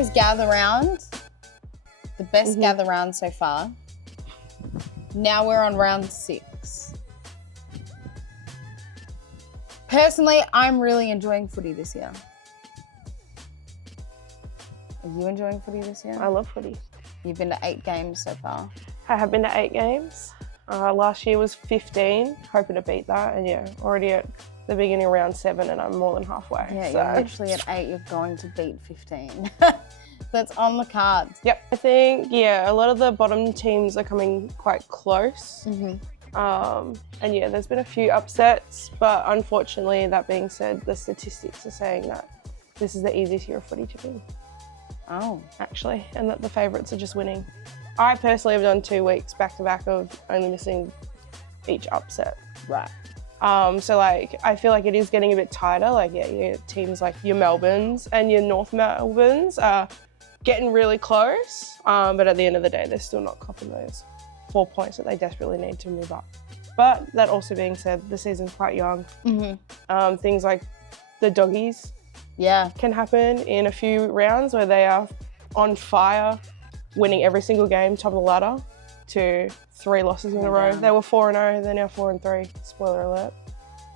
his gather round. The best gather round so far. Now we're on round 6. Personally, I'm really enjoying footy this year. Are you enjoying footy this year? I love footy. You've been to 8 games so far. I have been to 8 games. Last year was 15, hoping to beat that. And yeah, already at the beginning of round 7 and I'm more than halfway. Yeah, so. you're literally at 8, you're going to beat 15. That's on the cards. Yep. I think, yeah, a lot of the bottom teams are coming quite close. And yeah, there's been a few upsets, but unfortunately, that being said, the statistics are saying that this is the easiest year of footy to win. Oh. Actually, and that the favourites are just winning. I personally have done 2 weeks back to back of only missing each upset. Right. So like, I feel like it is getting a bit tighter. Like, yeah, your teams like your Melbournes and your North Melbournes are getting really close. But at the end of the day, they're still not copping those 4 points that they desperately need to move up. But that also being said, the season's quite young. Things like the Doggies can happen in a few rounds where they are on fire, winning every single game, top of the ladder, to 3 losses in a row. They were 4-0, they're now 4-3. Spoiler alert.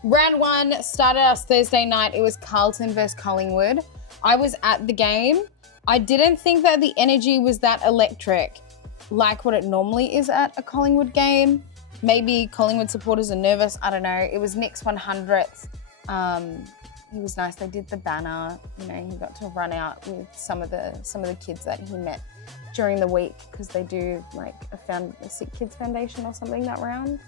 Round 1 started us Thursday night. It was Carlton versus Collingwood. I was at the game. I didn't think that the energy was that electric, like what it normally is at a Collingwood game. Maybe Collingwood supporters are nervous. I don't know. It was Nick's 100th. It was nice. They did the banner. You know, he got to run out with some of the kids that he met during the week, because they do like a Sick Kids Foundation or something that round.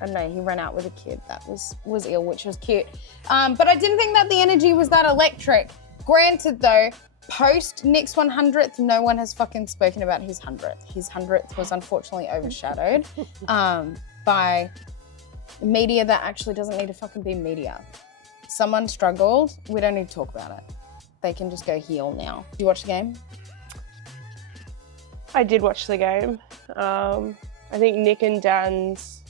I don't know, he ran out with a kid that was ill, which was cute. But I didn't think that the energy was that electric. Granted though, post Nick's 100th, no one has fucking spoken about his 100th. His 100th was unfortunately overshadowed by media that actually doesn't need to fucking be media. Someone struggled, we don't need to talk about it. They can just go heal now. Did you watch the game? I did watch the game. I think Nick and Dan's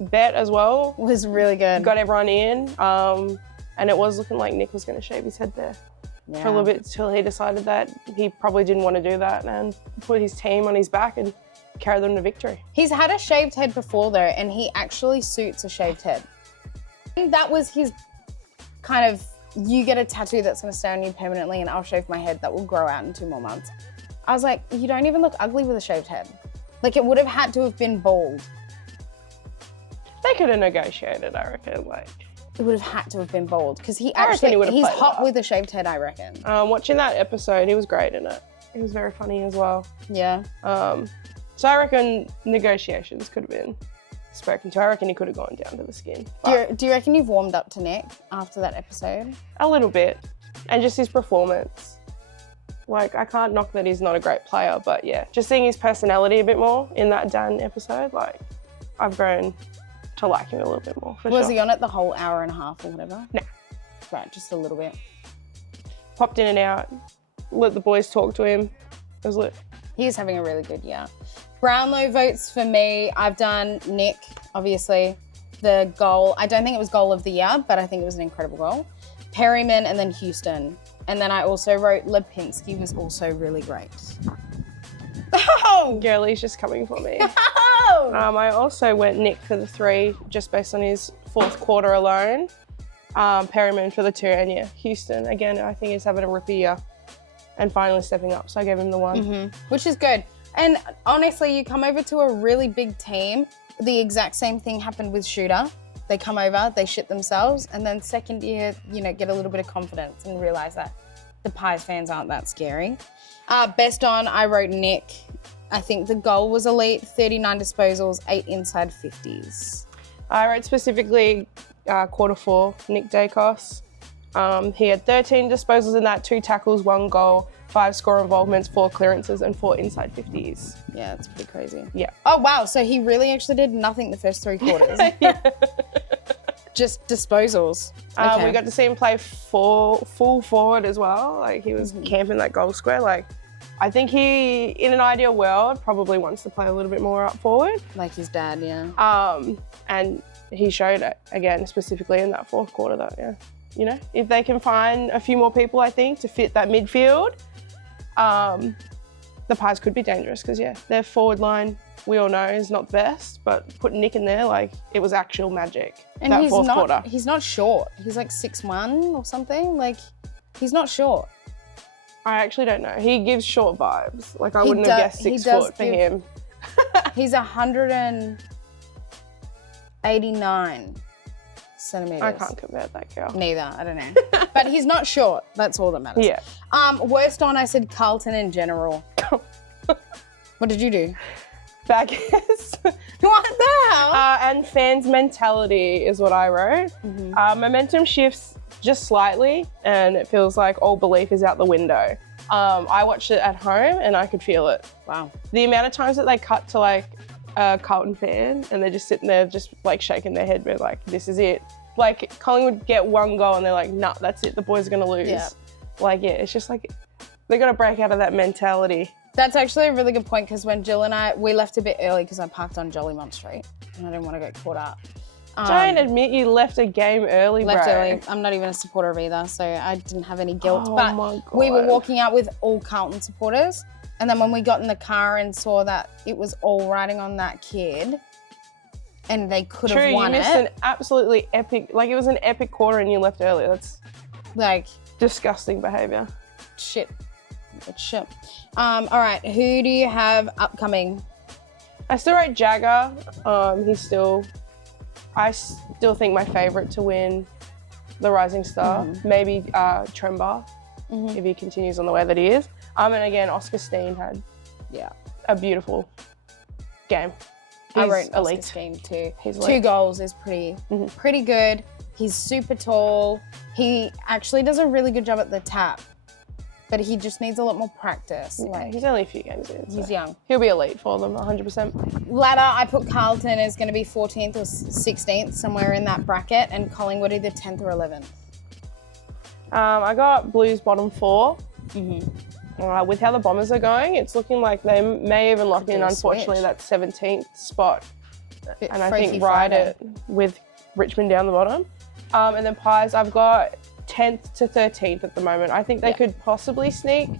bet as well Was really good. got everyone in, and it was looking like Nick was going to shave his head there for a little bit till he decided that he probably didn't want to do that and put his team on his back and carry them to victory. He's had a shaved head before though, and he actually suits a shaved head. And that was his kind of, you get a tattoo that's going to stay on you permanently and I'll shave my head that will grow out in 2 more months. I was like, you don't even look ugly with a shaved head. Like, it would have had to have been bald. They could have negotiated, I reckon. Like, It would have had to have been bald, because he's would have hot played with a shaved head, I reckon. watching that episode, he was great in it. He was very funny as well. Yeah. So I reckon negotiations could have been spoken to. I reckon he could have gone down to the skin. Do you reckon you've warmed up to Nick after that episode? A little bit. And just his performance. Like, I can't knock that he's not a great player, but yeah, just seeing his personality a bit more in that Dan episode, like, I've grown to like him a little bit more, for sure. Was he on it the whole hour and a half or whatever? No. Right, just a little bit. Popped in and out, let the boys talk to him. It was lit. He's having a really good year. Brownlow votes for me. I've done Nick, obviously. The goal, I don't think it was goal of the year, but I think it was an incredible goal. Perryman and then Houston. And then I also wrote Lipinski was also really great. Oh! Girlie's just coming for me. Oh! I also went Nick for the 3, just based on his 4th quarter alone. Perryman for the 2, and yeah, Houston, again, I think he's having a ripper year and finally stepping up, so I gave him the 1. Which is good. And honestly, you come over to a really big team, the exact same thing happened with Shooter. They come over, they shit themselves, and then second year, you know, get a little bit of confidence and realise that the Pies fans aren't that scary. Best on, I wrote Nick. I think the goal was elite, 39 disposals, 8 inside 50s. I wrote specifically quarter 4, Nick Dacos. He had 13 disposals in that, 2 tackles, 1 goal, 5 score involvements, 4 clearances, and 4 inside 50s. Yeah, it's pretty crazy. Yeah. Oh, wow. So he really actually did nothing the first 3 quarters. Just disposals. Okay. We got to see him play full forward as well. Like, he was camping that goal square. Like, I think he, in an ideal world, probably wants to play a little bit more up forward. Like his dad, yeah. And he showed it again, specifically in that 4th quarter, though. Yeah. You know, if they can find a few more people, I think, to fit that midfield, The Pies could be dangerous because, yeah, their forward line, we all know, is not the best, but putting Nick in there, like, it was actual magic And that fourth quarter. he's not short. He's like 6'1" or something. Like, he's not short. I actually don't know. He gives short vibes. Like, I He wouldn't have does- guessed he 6 does foot for give- him. He's 189 centimeters. I can't compare that girl. Neither, I don't know. But he's not short. That's all that matters. Yeah. Worst on, I said Carlton in general. What did you do? Baggers. What the hell? And fans' mentality is what I wrote. Momentum shifts just slightly and it feels like all belief is out the window. I watched it at home and I could feel it. Wow. The amount of times that they cut to like a Carlton fan and they're just sitting there just like shaking their head, being like, this is it. Like Collingwood get one goal and they're like, nah, that's it, the boys are gonna lose. Yeah. Like, yeah, it's just like, they gotta break out of that mentality. That's actually a really good point because when Jill and we left a bit early because I parked on Jollymont Street and I didn't want to get caught up. Don't admit you left a game early, Left bro. early. I'm not even a supporter of either, so I didn't have any guilt. Oh but my we were God. walking out with all Carlton supporters. And then when we got in the car and saw that it was all riding on that kid and they could True, have you won missed it. an absolutely epic, like it was an epic quarter and you left early. That's Like, disgusting behaviour. shit. It's shit. All right, who do you have upcoming? I still rate Jagger. I still think my favourite to win the Rising Star. Maybe Tremba, if he continues on the way that he is. And again, Oscar Steen had a beautiful game. I He's wrote elite. Oscar Scheme too. He's 2 elite. goals is pretty good. He's super tall. He actually does a really good job at the tap, but he just needs a lot more practice. Yeah, Like, he's only a few games in. he's So young. he'll be elite for them, 100%. Ladder, I put Carlton as going to be 14th or 16th, somewhere in that bracket, and Collingwood either 10th or 11th. I got Blues bottom 4. With how the Bombers are going, it's looking like they may even lock Could in, do a unfortunately, switch. that 17th spot. Bit And I Freaky think ride Friday. it with Richmond down the bottom. And then Pies, I've got 10th to 13th at the moment. I think they could possibly sneak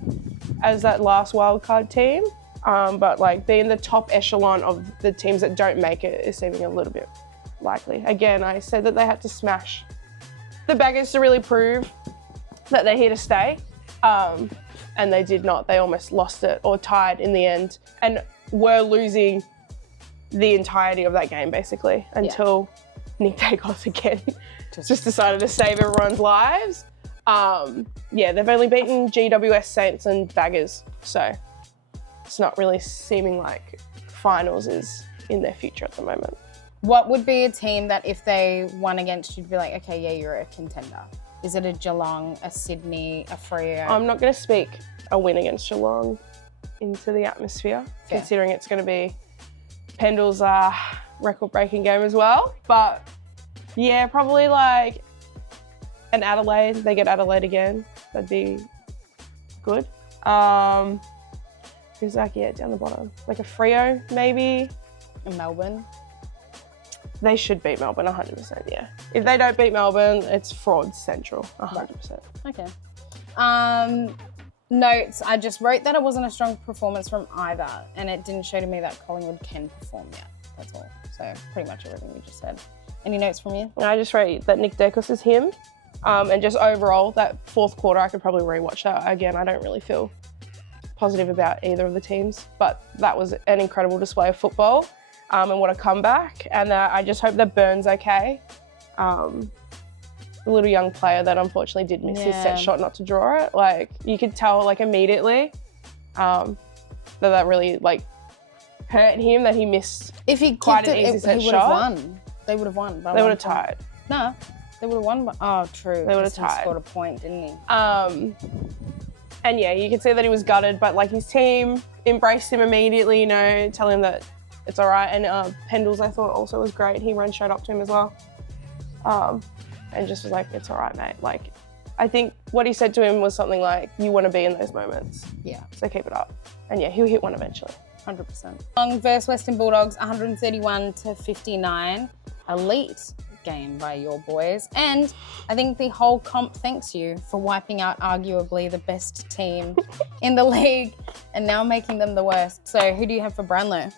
as that last wildcard team. But like being the top echelon of the teams that don't make it is seeming a little bit likely. Again, I said that they had to smash the Baggers to really prove that they're here to stay. And they did not. They almost lost it or tied in the end and were losing the entirety of that game basically until Nick Dacos again just decided to save everyone's lives. They've only beaten GWS Saints and Baggers, so it's not really seeming like finals is in their future at the moment. What would be a team that if they won against, you'd be like, okay, yeah, you're a contender? Is it a Geelong, a Sydney, a Freo? I'm not going to speak a win against Geelong into the atmosphere, considering it's going to be Pendle's record-breaking game as well. But yeah, probably like an Adelaide. They get Adelaide again. That'd be good. Who's like, down the bottom? Like a Freo, maybe? In Melbourne? They should beat Melbourne, 100%, yeah. If they don't beat Melbourne, it's fraud central, 100%. Okay. Notes, I just wrote that it wasn't a strong performance from either, and it didn't show to me that Collingwood can perform yet. That's all. So pretty much everything we just said. Any notes from you? And I just wrote that Nick Dacos is him. And just overall, that fourth quarter, I could probably rewatch that. Again, I don't really feel positive about either of the teams, but that was an incredible display of football. And what a comeback. And I just hope that Burns okay. The little young player that unfortunately did miss his set shot not to draw it. Like, you could tell like immediately that really like hurt him that he missed. If he quite kicked an easy it, set he would have shot. won. They would have won. They would have tied. No, they would have won. Oh, true. They would have Justin tied. scored a point, didn't he? And yeah, you could see that he was gutted, but like his team embraced him immediately, telling him that it's all right. And Pendles, I thought, also was great. He ran straight up to him as well. And just was like, it's all right, mate. Like, I think what he said to him was something like, you want to be in those moments. Yeah. So keep it up. And yeah, he'll hit one eventually. 100%. Geelong versus Western Bulldogs, 131 to 59. Elite game by your boys. And I think the whole comp thanks you for wiping out arguably the best team in the league and now making them the worst. So who do you have for Brownlow?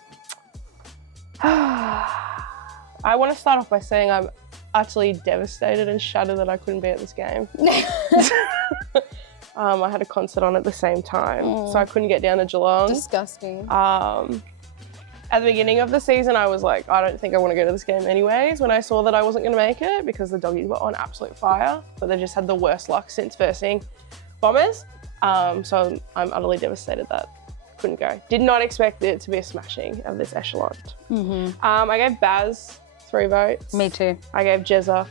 I want to start off by saying I'm utterly devastated and shattered that I couldn't be at this game. I had a concert on at the same time, so I couldn't get down to Geelong. Disgusting. At the beginning of the season, I was like, I don't think I want to go to this game anyways, when I saw that I wasn't going to make it because the Doggies were on absolute fire, but they just had the worst luck since versing Bombers. So I'm utterly devastated that I couldn't go. Did not expect it to be a smashing of this echelon. I gave Baz 3 votes. Me too. I gave Jezza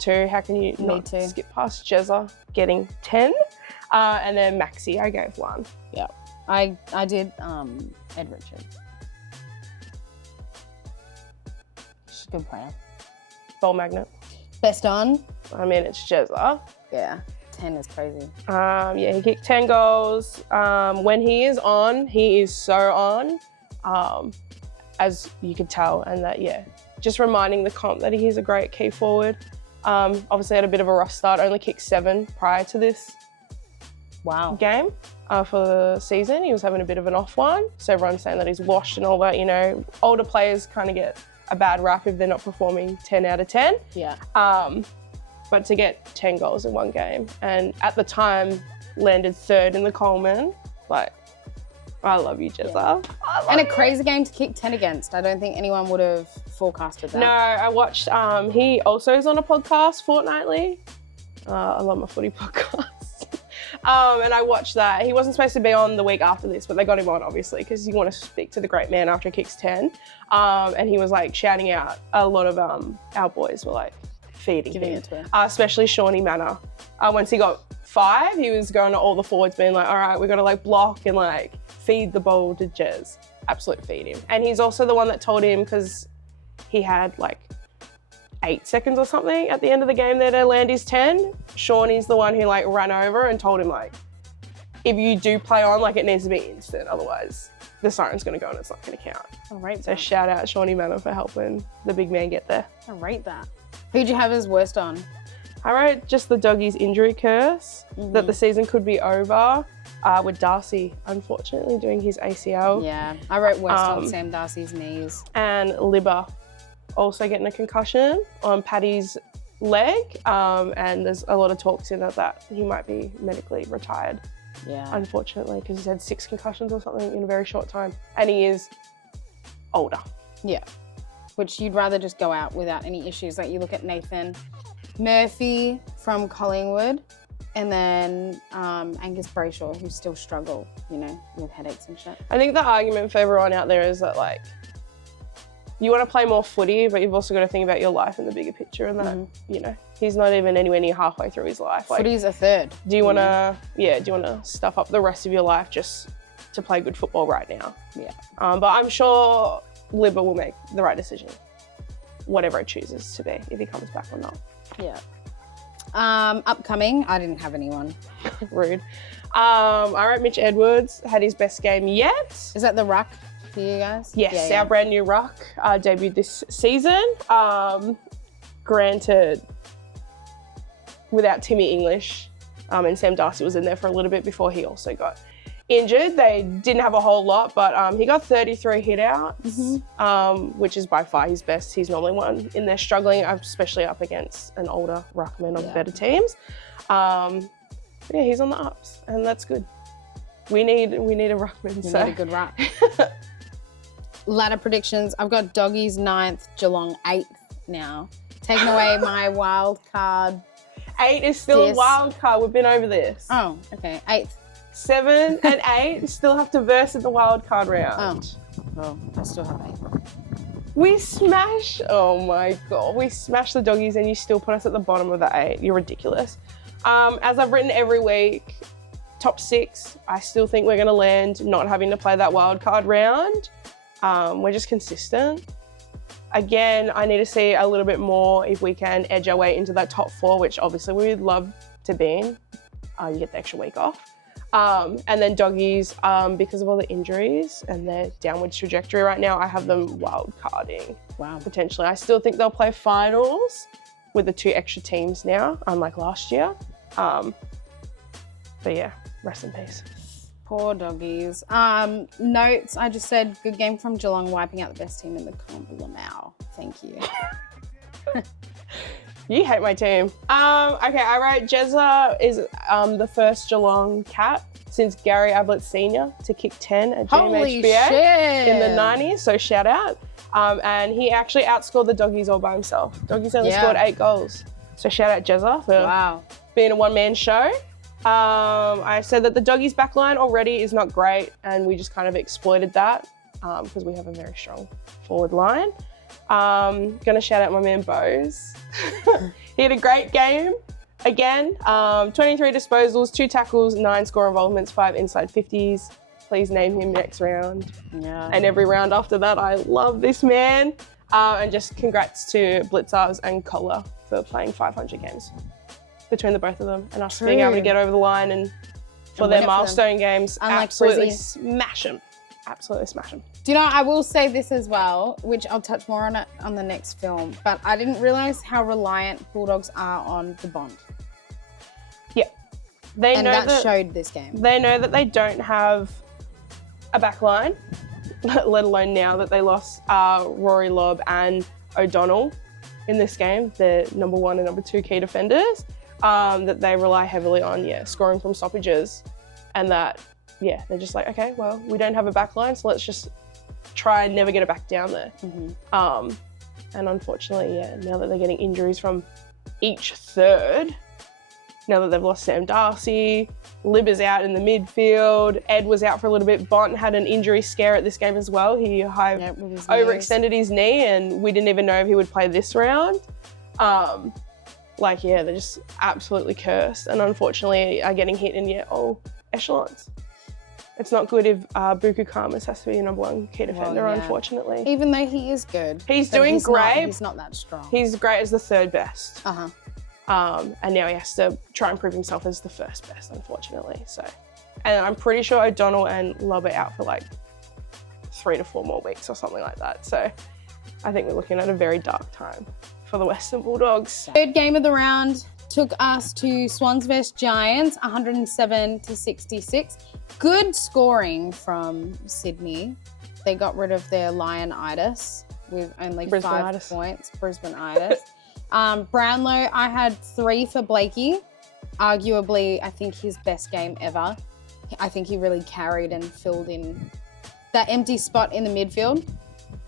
2. How can you not skip past Jezza getting 10? And then Maxi, I gave 1. Yeah, I did Ed Richards. She's a good player. Ball magnet. Best on? I mean, it's Jezza. Yeah, 10 is crazy. Yeah, he kicked 10 goals. When he is on, he is so on, as you could tell. And that, yeah, just reminding the comp that he is a great key forward. Obviously had a bit of a rough start, only kicked 7 prior to this game for the season. He was having a bit of an off one. So everyone's saying that he's washed and all that, you know. Older players kind of get a bad rap if they're not performing 10 out of 10. Yeah. But to get 10 goals in one game, and at the time landed 3rd in the Coleman, like, I love you, Jezza. Yeah. And a crazy game to kick 10 against. I don't think anyone would have forecasted that. No, I watched, he also is on a podcast fortnightly. I love my footy podcast. And I watched that. He wasn't supposed to be on the week after this, but they got him on, obviously, because you want to speak to the great man after he kicks 10. And he was like shouting out, a lot of our boys were like feeding Giving him. it to him. Especially Shawnee Manor. Once he got 5, he was going to all the forwards being like, all right, we've got to like block and like feed the ball to Jez. Absolute feed him. And he's also the one that told him, because he had like 8 seconds or something at the end of the game there to land his 10. Shawnee's the one who like ran over and told him like, if you do play on, like it needs to be instant, otherwise the siren's gonna go and it's not gonna count. I rate So that. shout out Shawnee Manor for helping the big man get there. I rate that. Who'd you have as worst on? I wrote just the Doggies injury curse, that the season could be over, with Darcy unfortunately doing his ACL. Yeah, I wrote worst on Sam Darcy's knees. And Libba also getting a concussion on Paddy's leg, and there's a lot of talks in it that he might be medically retired, unfortunately, because he's had 6 concussions or something in a very short time, and he is older. Yeah, which you'd rather just go out without any issues. Like you look at Nathan Murphy from Collingwood, and then Angus Brayshaw, who still struggle, you know, with headaches and shit. I think the argument for everyone out there is that like, you want to play more footy, but you've also got to think about your life in the bigger picture, and that, you know, he's not even anywhere near halfway through his life. Like, Footy's a third. do you want to, do you want to stuff up the rest of your life just to play good football right now? Yeah. But I'm sure Libba will make the right decision, whatever it chooses to be, if he comes back or not. Yeah. Upcoming, I didn't have anyone. Rude. I wrote Mitch Edwards had his best game yet. Is that the ruck for you guys? Yes, our brand new ruck debuted this season. Granted, without Timmy English, and Sam Darcy was in there for a little bit before he also got injured. They didn't have a whole lot, but he got 33 hit-outs, which is by far his best. He's normally one in there struggling, especially up against an older ruckman of better teams. Yeah, he's on the ups, and that's good. We need a ruckman. We need a good ruck. Ladder predictions. I've got Doggies 9th, Geelong 8th now. Taking away my wild card. 8 is still a wild card. We've been over this. Oh, okay. 8th. 7 and 8 still have to verse in the wild card round. Oh, well, I still have 8. We smash, oh my God, we smash the Doggies and you still put us at the bottom of the 8. You're ridiculous. As I've written every week, top 6, I still think we're gonna land not having to play that wild card round. We're just consistent. Again, I need to see a little bit more if we can edge our way into that top 4, which obviously we would love to be in. You get the extra week off. And then doggies, because of all the injuries and their downward trajectory right now, I have them wild carding. Wow. Potentially. I still think they'll play finals with the 2 extra teams now, unlike last year. But yeah, rest in peace. Poor doggies. Notes, I just said, good game from Geelong, wiping out the best team in the comp, Lamau. Thank you. You hate my team. Okay, I wrote Jezza is the first Geelong cat since Gary Ablett Sr. to kick 10 at Holy GMHBA shit. in the 90s, so shout out. And he actually outscored the doggies all by himself. Doggies only scored 8 goals. So shout out Jezza for being a one-man show. I said that the doggies backline already is not great, and we just kind of exploited that because we have a very strong forward line. Gonna shout out my man Bose. He had a great game again. 23 disposals, 2 tackles, 9 score involvements, 5 inside 50s. Please name him next round. Yeah. And every round after that. I love this man. And just congrats to Blitzars and Kohler for playing 500 games between the both of them, and us being able to get over the line and for their milestone games, Unlike absolutely Brizzy. smash them. Absolutely smash them. Do you know, I will say this as well, which I'll touch more on it on the next film, but I didn't realise how reliant Bulldogs are on the Bond. Yeah. They And know that showed this game. They know that they don't have a back line, let alone now that they lost Rory Lobb and O'Donnell in this game, the number 1 and number 2 key defenders, that they rely heavily on, scoring from stoppages. And that, they're just like, okay, well, we don't have a back line, so let's just try and never get it back down there. Mm-hmm. And unfortunately, now that they're getting injuries from each third, now that they've lost Sam Darcy, Lib is out in the midfield, Ed was out for a little bit, Bont had an injury scare at this game as well. He overextended his knee, and we didn't even know if he would play this round. They're just absolutely cursed, and unfortunately are getting hit in all echelons. It's not good if Buku Khamis has to be your number 1 key defender, unfortunately. Even though he is good. He's doing great. He's not that strong. He's great as the 3rd best. Uh-huh. And now he has to try and prove himself as the 1st best, unfortunately. So, and I'm pretty sure O'Donnell and Lobb are out for 3 to 4 more weeks or something like that. So I think we're looking at a very dark time for the Western Bulldogs. 3rd game of the round took us to Swans vs Giants, 107-66. Good scoring from Sydney. They got rid of their Lionitis with only 5 points. Brisbane-itis. Brownlow, I had 3 for Blakey. Arguably, I think his best game ever. I think he really carried and filled in that empty spot in the midfield,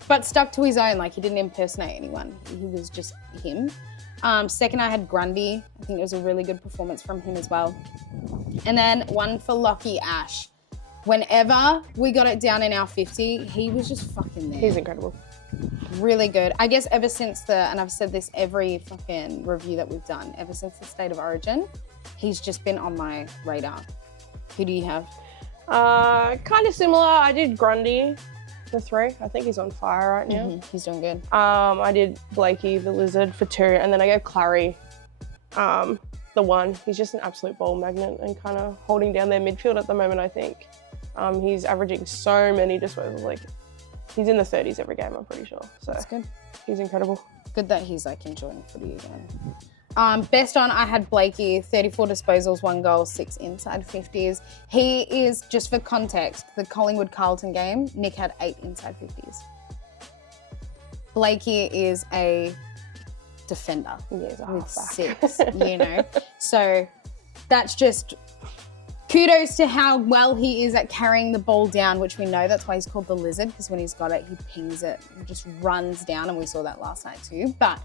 but stuck to his own. He didn't impersonate anyone. He was just him. Second, I had Grundy. I think it was a really good performance from him as well. And then 1 for Lockie Ash. Whenever we got it down in our 50, he was just fucking there. He's incredible. Really good. I guess ever since and I've said this every fucking review that we've done, ever since the State of Origin, he's just been on my radar. Who do you have? Kind of similar. I did Grundy for 3. I think he's on fire right now. He's doing good. I did Blakey, the Lizard, for 2, and then I gave Clary the 1. He's just an absolute ball magnet and kind of holding down their midfield at the moment, I think. He's averaging so many disposals. He's in the 30s every game, I'm pretty sure. So that's good. He's incredible. Good that he's enjoying footy again. Best on, I had Blakey, 34 disposals, 1 goal, 6 inside 50s. He is, just for context, the Collingwood-Carlton game, Nick had 8 inside 50s. Blakey is a defender with 6, So that's just kudos to how well he is at carrying the ball down, which we know that's why he's called the Lizard, because when he's got it, he pings it, just runs down, and we saw that last night too. But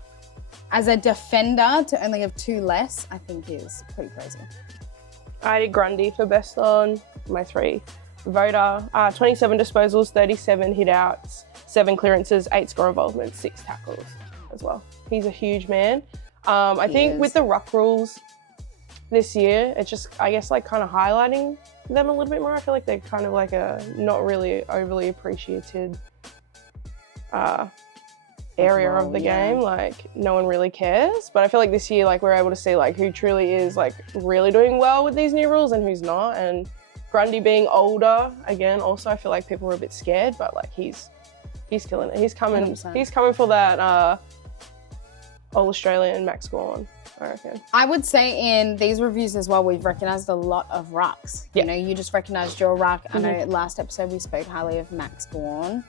as a defender, to only have 2 less, I think is pretty crazy. I did Grundy for best on, my 3 voter. 27 disposals, 37 hit outs, 7 clearances, 8 score involvements, 6 tackles as well. He's a huge man. I think with the ruck rules this year, it's just, I guess, kind of highlighting them a little bit more. I feel like they're kind of a not really overly appreciated area of the game. No one really cares. But I feel like this year, we're able to see who truly is really doing well with these new rules and who's not. And Grundy being older, again, also I feel like people were a bit scared, but like he's killing it. He's coming 100%. for that All-Australian Max Gawn, I reckon. I would say in these reviews as well, we've recognised a lot of rucks. You know, you just recognised your ruck. I know last episode we spoke highly of Max Gawn,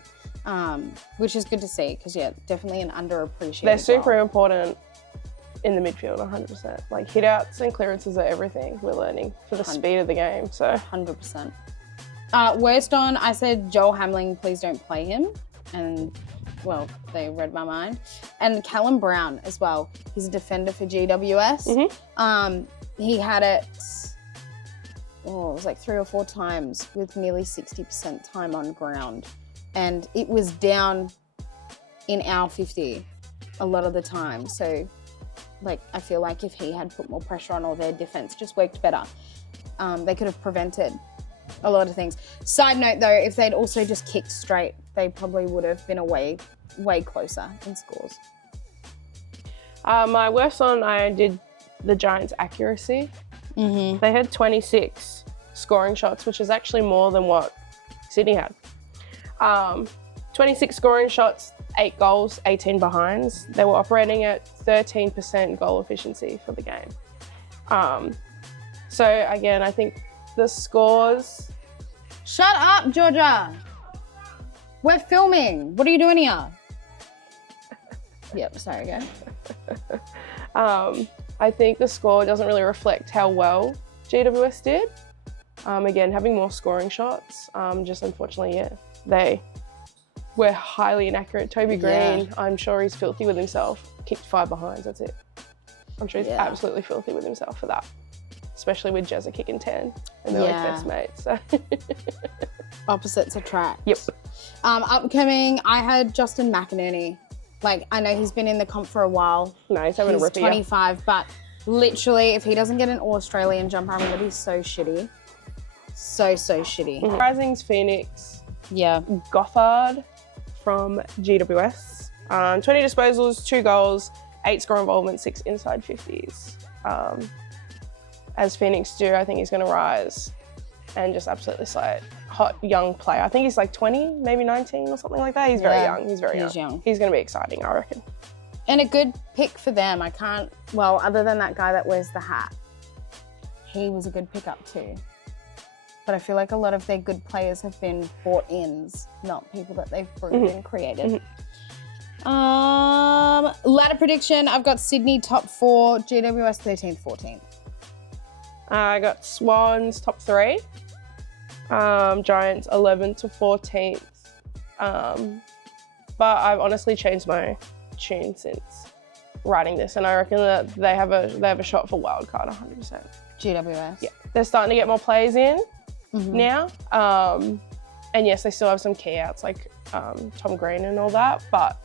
which is good to see because, yeah, definitely an underappreciated They're super role. important in the midfield, 100%. Like hit-outs and clearances are everything we're learning for the speed of the game, so. 100%. Worst on, I said Joel Hamling, please don't play him. And, well, they read my mind. And Callum Brown as well. He's a defender for GWS. He had it, it was like 3 or 4 times with nearly 60% time on ground. And it was down in our 50 a lot of the time. So, like, I feel like if he had put more pressure on or their defense just worked better, they could have prevented a lot of things. Side note though, if they'd also just kicked straight, they probably would have been way closer in scores. My worst on, I did the Giants' accuracy. They had 26 scoring shots, which is actually more than what Sydney had. 26 scoring shots, 8 goals, 18 behinds. They were operating at 13% goal efficiency for the game. So again, I think the scores... Shut up, Georgia! We're filming. What are you doing here? Yep, sorry, go. I think the score doesn't really reflect how well GWS did. Again, having more scoring shots, just unfortunately, yeah, they were highly inaccurate. Toby Green, I'm sure he's filthy with himself. Kicked 5 behinds, that's it. I'm sure he's absolutely filthy with himself for that. Especially with Jezza kicking 10 and they're like best mates. So. Opposites attract. Yep. Upcoming, I had Justin McInerney. Like, I know he's been in the comp for a while. No, he's having a ripper. He's 25, but literally, if he doesn't get an All-Australian jumper, I'm gonna be so shitty. So shitty. Rising's Phoenix. Yeah. Gothard from GWS. 20 disposals, 2 goals, 8 score involvement, 6 inside 50s. As Phoenix do, I think he's going to rise and just absolutely slay it. Hot young player. I think he's like 20, maybe 19 or something like that. He's very young. He's very young. He's going to be exciting, I reckon. And a good pick for them. I can't, well, other than that guy that wears the hat, he was a good pickup too. But I feel like a lot of their good players have been bought-ins, not people that they've brewed and created. Ladder prediction, I've got Sydney top 4, GWS 13th, 14th. I got Swans top 3, Giants 11th to 14th. But I've honestly changed my tune since writing this, and I reckon that they have a shot for wildcard 100%. GWS. Yeah, they're starting to get more players in now, and yes, they still have some key outs like Tom Green and all that, but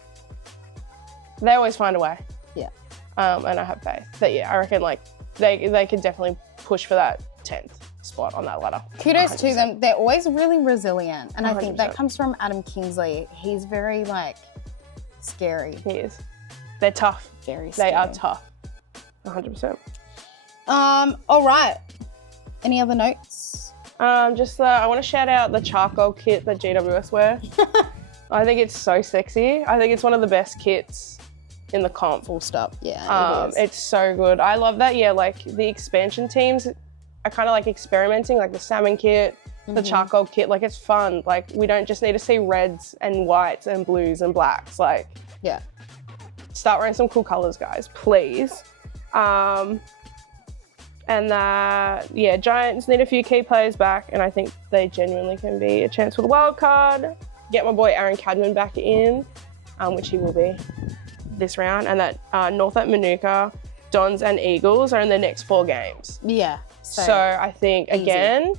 they always find a way. Yeah. And I have faith that I reckon like they could definitely push for that 10th spot on that ladder. Kudos 100%. To them. They're always really resilient, and 100%. I think that comes from Adam Kingsley. He's very like scary. He is. They're tough. Very scary. They are tough. 100%. All right. Any other notes? Just I want to shout out the charcoal kit that GWS wear. I think it's so sexy. I think it's one of the best kits in the comp. Full stop. Yeah, it's so good. I love that. Yeah, like the expansion teams are kind of like experimenting, like the salmon kit, the charcoal kit. Like it's fun. Like we don't just need to see reds and whites and blues and blacks. Like start wearing some cool colors, guys, please. And Giants need a few key players back, and I think they genuinely can be a chance for the wild card. Get my boy Aaron Cadman back in, which he will be this round, and that North at Manuka, Dons and Eagles are in the next 4 games. Yeah. So I think, again,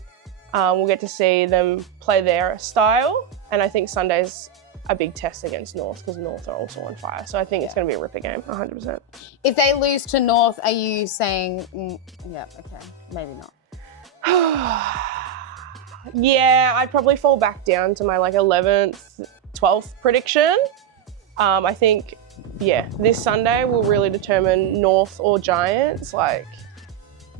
we'll get to see them play their style, and I think Sunday's a big test against North because North are also on fire. So I think it's going to be a ripper game, 100%. If they lose to North, are you saying, okay, maybe not? Yeah, I'd probably fall back down to my like 11th, 12th prediction. I think, this Sunday will really determine North or Giants, like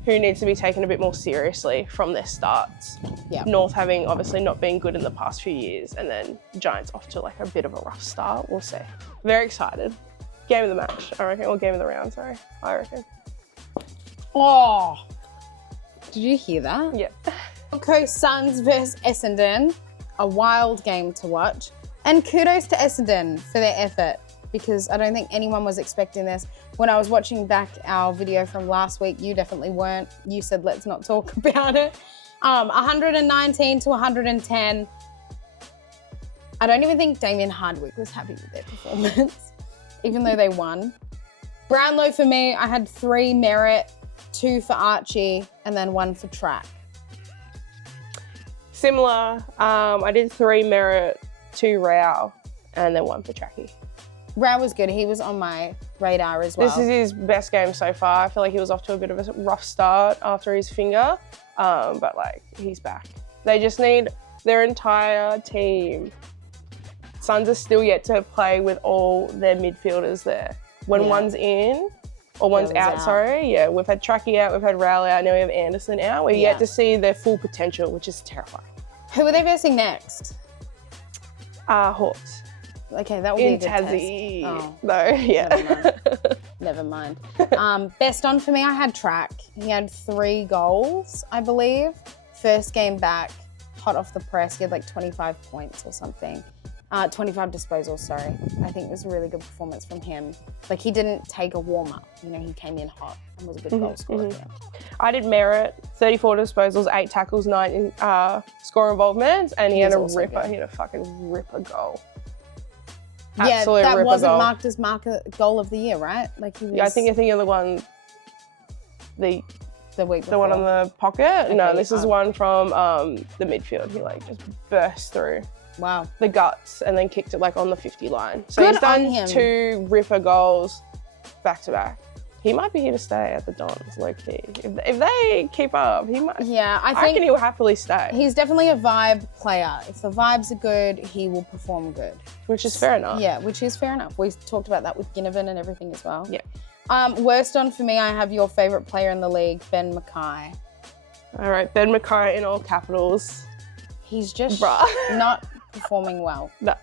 who needs to be taken a bit more seriously from their starts. Yeah. North having obviously not been good in the past few years, and then Giants off to like a bit of a rough start. We'll see. Very excited. Game of the match, I reckon, or game of the round. Sorry, I reckon. Oh, did you hear that? Yeah. Gold Coast Suns versus Essendon, a wild game to watch. And kudos to Essendon for their effort, because I don't think anyone was expecting this. When I was watching back our video from last week, you definitely weren't. You said, let's not talk about it. 119 to 110. I don't even think Damien Hardwick was happy with their performance, even though they won. Brownlow for me, I had 3 merit, 2 for Archie, and then 1 for track. Similar. I did 3 merit, 2 Rao, and then 1 for Tracky. Rao was good. He was on my radar as well. This is his best game so far. I feel like he was off to a bit of a rough start after his finger, but like he's back. They just need their entire team. Suns are still yet to play with all their midfielders there. When one's in, or one's out, sorry. Yeah, we've had Tracky out, we've had Rowell out, now we have Anderson out. We're yet to see their full potential, which is terrifying. Who are they versing next? Hawks. Okay, that will be a good Tassie. test. Oh, no, yeah. never mind. Best on for me, I had track. He had 3 goals, I believe. First game back, hot off the press. He had like 25 points or something. 25 disposals, sorry. I think it was a really good performance from him. Like, he didn't take a warm-up. You know, he came in hot and was a good goal scorer. Yeah. I did merit, 34 disposals, 8 tackles, 9 score involvements, and he had a ripper. Good. He had a fucking ripper goal. Absolute that ripper wasn't goal. marked as goal of the year, right? Like he was. Yeah, I think you're the one, the week before. The one on the pocket. Okay, no, this is one from the midfield. He like just burst through. Wow. The guts, and then kicked it like on the 50 line. So good he's done on him. 2 ripper goals back to back. He might be here to stay at the Dons, low key. If they keep up, he might. Yeah, I reckon think he'll happily stay. He's definitely a vibe player. If the vibes are good, he will perform good. Which is fair enough. Yeah, which is fair enough. We talked about that with Ginnivan and everything as well. Yeah. Worst on for me, I have your favourite player in the league, Ben Mackay. All right, Ben Mackay in all capitals. He's just not performing well. No.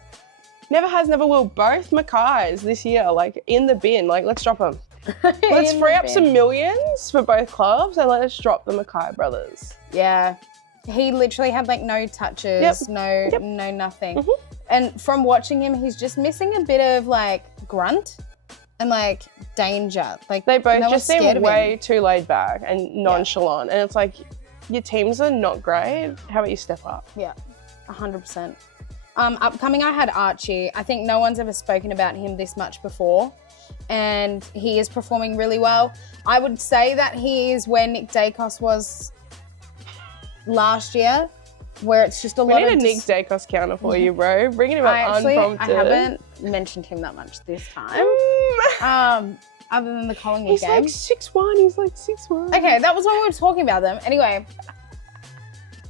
Never has, never will. Both Mackays this year, like in the bin. Like, let's drop them. Let's free up some millions for both clubs and let's drop the Mackay brothers. Yeah. He literally had like no touches, no nothing. And from watching him, he's just missing a bit of like grunt and like danger. Like they both just seem way too laid back and nonchalant. And it's like, your teams are not great. How about you step up? Yeah, 100%. Upcoming, I had Archie. I think no one's ever spoken about him this much before. And he is performing really well. I would say that he is where Nick Dacos was last year, where it's just a lot of... We need a Nick Dacos counter for you, bro. Bringing him up unprompted. I haven't mentioned him that much this time. Other than the Collingwood game. He's like 6'1", he's like 6'1". Okay, that was when we were talking about them. Anyway,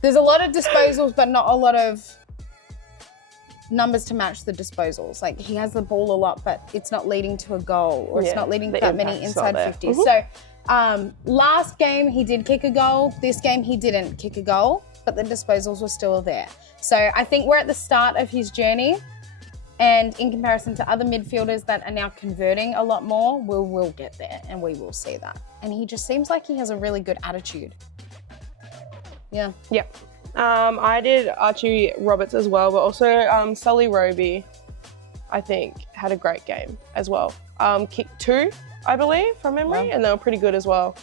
there's a lot of disposals, but not a lot of numbers to match the disposals. Like, he has the ball a lot, but it's not leading to a goal, or it's not leading to that many inside 50s. So last game he did kick a goal. This game he didn't kick a goal, but the disposals were still there. So I think we're at the start of his journey, and in comparison to other midfielders that are now converting a lot more, we will get there and we will see that. And he just seems like he has a really good attitude. Yeah. Yep. I did Archie Roberts as well, but also Sully Roby, I think, had a great game as well. Kicked 2, I believe, from memory, and they were pretty good as well.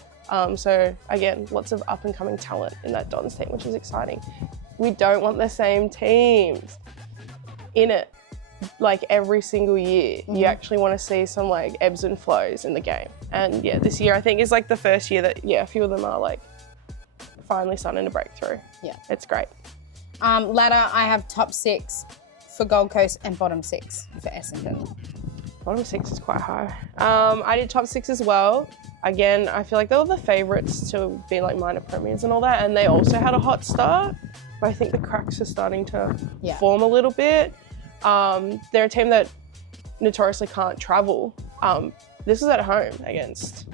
So again, lots of up and coming talent in that Dons team, which is exciting. We don't want the same teams in it like every single year. You actually want to see some like ebbs and flows in the game. And yeah, this year I think is like the first year that a few of them are like finally starting to break through. Yeah. It's great. Ladder, I have top 6 for Gold Coast and bottom 6 for Essendon. Bottom 6 is quite high. I did top 6 as well. Again, I feel like they were the favourites to be like minor premiers and all that, and they also had a hot start, but I think the cracks are starting to form a little bit. They're a team that notoriously can't travel. This is at home against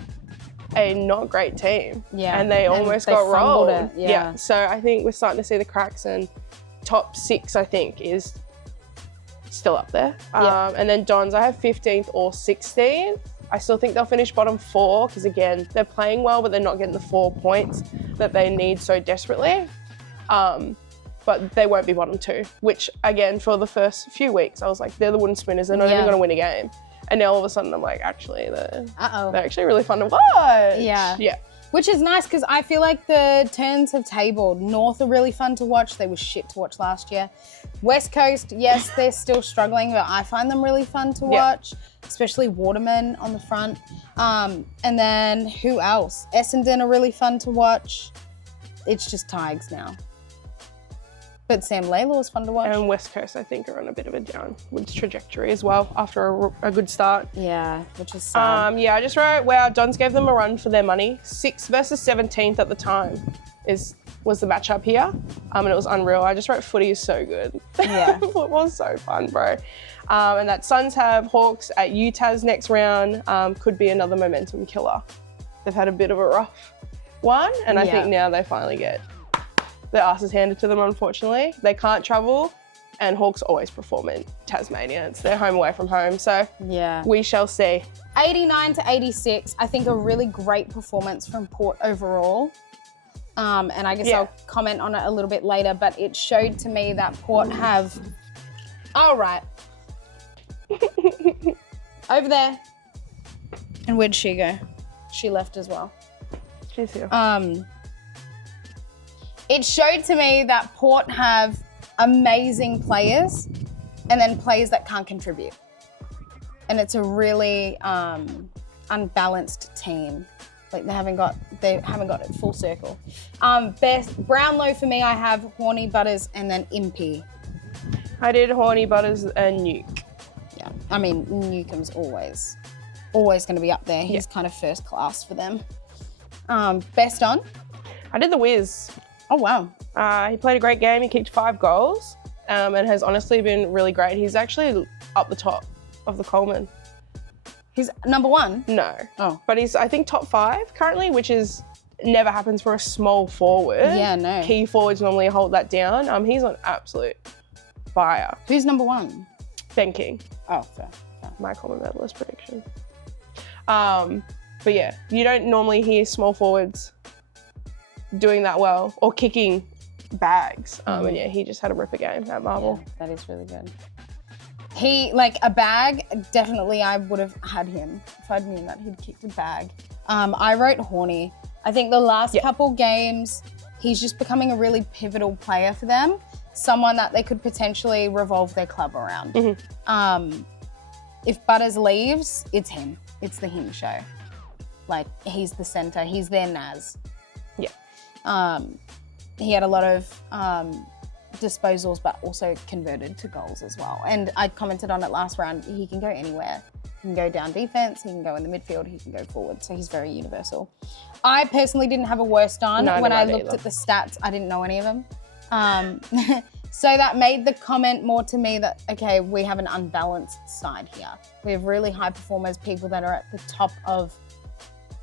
a not great team. Yeah. And they almost they got fumbled rolled. it, yeah. So I think we're starting to see the cracks, and top 6, I think, is still up there. Yeah. And then Dons, I have 15th or 16th. I still think they'll finish bottom 4 because, again, they're playing well, but they're not getting the 4 points that they need so desperately. But they won't be bottom 2, which, again, for the first few weeks, I was like, they're the wooden spinners. They're not even going to win a game. And now all of a sudden, I'm like, actually, they're actually really fun to watch. Yeah. Yeah. Which is nice because I feel like the turns have tabled. North are really fun to watch. They were shit to watch last year. West Coast, yes, they're still struggling, but I find them really fun to watch, especially Waterman on the front. And then who else? Essendon are really fun to watch. It's just Tigers now. But Sam Laylaw is fun to watch. And West Coast, I think, are on a bit of a downwards trajectory as well after a good start. Yeah, which is sad. I just wrote, wow, Dons gave them a run for their money. 6th versus 17th at the time was the matchup here, and it was unreal. I just wrote footy is so good. Yeah. Football's so fun, bro. And that Suns have Hawks at Utah's next round could be another momentum killer. They've had a bit of a rough one, and I think now they finally get their asses handed to them, unfortunately. They can't travel, and Hawks always perform in Tasmania. It's their home away from home, so we shall see. 89 to 86, I think a really great performance from Port overall. And I guess I'll comment on it a little bit later, but it showed to me that Port have... All right. Over there. And where'd she go? She left as well. She's here. It showed to me that Port have amazing players and then players that can't contribute. And it's a really unbalanced team. Like they haven't got it full circle. Best Brownlow for me, I have Horny, Butters, and then Impey. I did Horny, Butters, and Nuke. Yeah, I mean Newcomb's always going to be up there. He's kind of first class for them. Best on? I did the Wiz. Oh wow. He played a great game. He kicked 5 goals and has honestly been really great. He's actually up the top of the Coleman. He's number 1? No. Oh. But he's, I think, top 5 currently, which is never happens for a small forward. Yeah, no. Key forwards normally hold that down. He's on absolute fire. Who's number 1? Ben King. Oh, fair. My Coleman medalist prediction. But yeah, you don't normally hear small forwards doing that well or kicking bags. And yeah, he just had a ripper game at Marvel. Yeah, that is really good. He, like a bag, definitely I would have had him if I'd known that he'd kicked a bag. I wrote Horny. I think the last couple games, he's just becoming a really pivotal player for them. Someone that they could potentially revolve their club around. If Butters leaves, it's him. It's the him show. Like, he's the center. He's their Naz. Yeah. He had a lot of disposals, but also converted to goals as well. And I commented on it last round. He can go anywhere. He can go down defense. He can go in the midfield. He can go forward. So he's very universal. I personally didn't have a worst on. When I looked at the stats, I didn't know any of them. So that made the comment more to me that, okay, we have an unbalanced side here. We have really high performers, people that are at the top of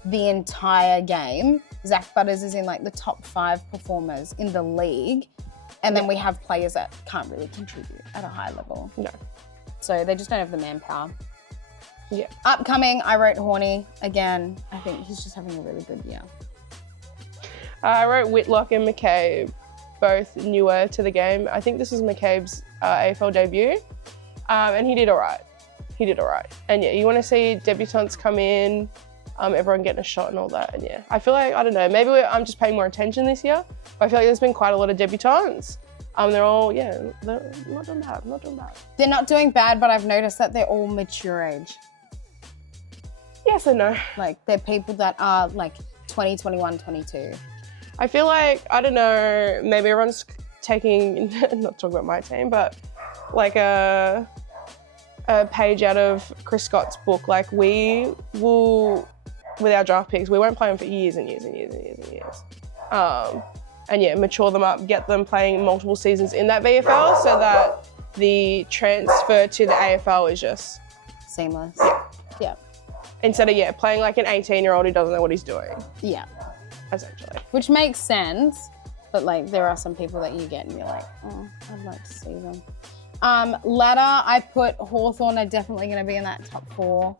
the entire game. Zach Butters is in like the top 5 performers in the league. And then we have players that can't really contribute at a high level. No. So they just don't have the manpower. Yeah. Upcoming, I wrote Horny. Again, I think he's just having a really good year. I wrote Whitlock and McCabe, both newer to the game. I think this was McCabe's AFL debut. And he did all right. And yeah, you want to see debutants come in, everyone getting a shot and all that. And yeah, I feel like, I don't know, maybe I'm just paying more attention this year. But I feel like there's been quite a lot of debutants. They're all, they're not doing bad, They're not doing bad, but I've noticed that they're all mature age. Yes and no. Like, they're people that are like 20, 21, 22. I feel like, I don't know, maybe everyone's taking, not talking about my team, but like a page out of Chris Scott's book. Like, we will, with our draft picks, we won't play them for years and years and years and years and years. And yeah, mature them up, get them playing multiple seasons in that VFL so that the transfer to the AFL is just seamless. Yeah. Instead of, playing like an 18-year-old who doesn't know what he's doing, Yeah. essentially. Which makes sense, but like there are some people that you get and you're like, oh, I'd like to see them. Ladder, I put Hawthorn are definitely going to be in that top 4.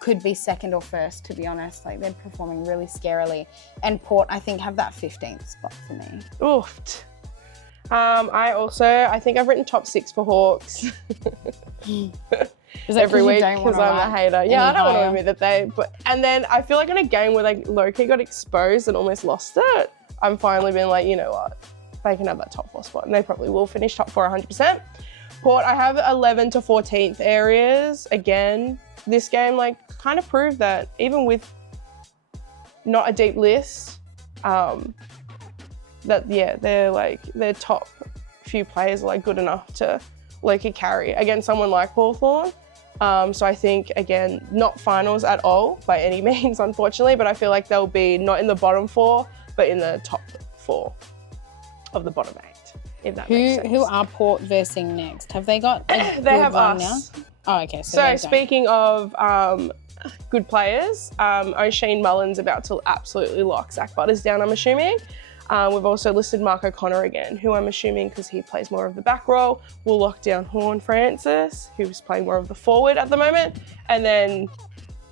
Could be second or first, to be honest. Like they're performing really scarily. And Port, I think, have that 15th spot for me. Oofed. I think I've written top 6 for Hawks. Is that every 'cause you week don't because wanna I'm a write hater. any Yeah, I don't want to higher? admit that and then I feel like in a game where they low-key got exposed and almost lost it, I'm finally being like, you know what, they can have that top 4 spot and they probably will finish top 4 100%. Port, I have 11 to 14th areas. Again, this game like kind of proved that even with not a deep list, their top few players are like good enough to low-key carry against someone like Hawthorn. So I think, again, not finals at all by any means, unfortunately, but I feel like they'll be not in the bottom 4, but in the top 4 of the bottom 8, if that makes sense. Who are Port versing next? Have they got a They good have one us. now? Oh, okay. So So they don't. speaking of good players, O'Shane Mullen's about to absolutely lock Zach Butters down, I'm assuming. We've also listed Mark O'Connor again, who I'm assuming, because he plays more of the back role, will lock down Horn Francis, who's playing more of the forward at the moment. And then,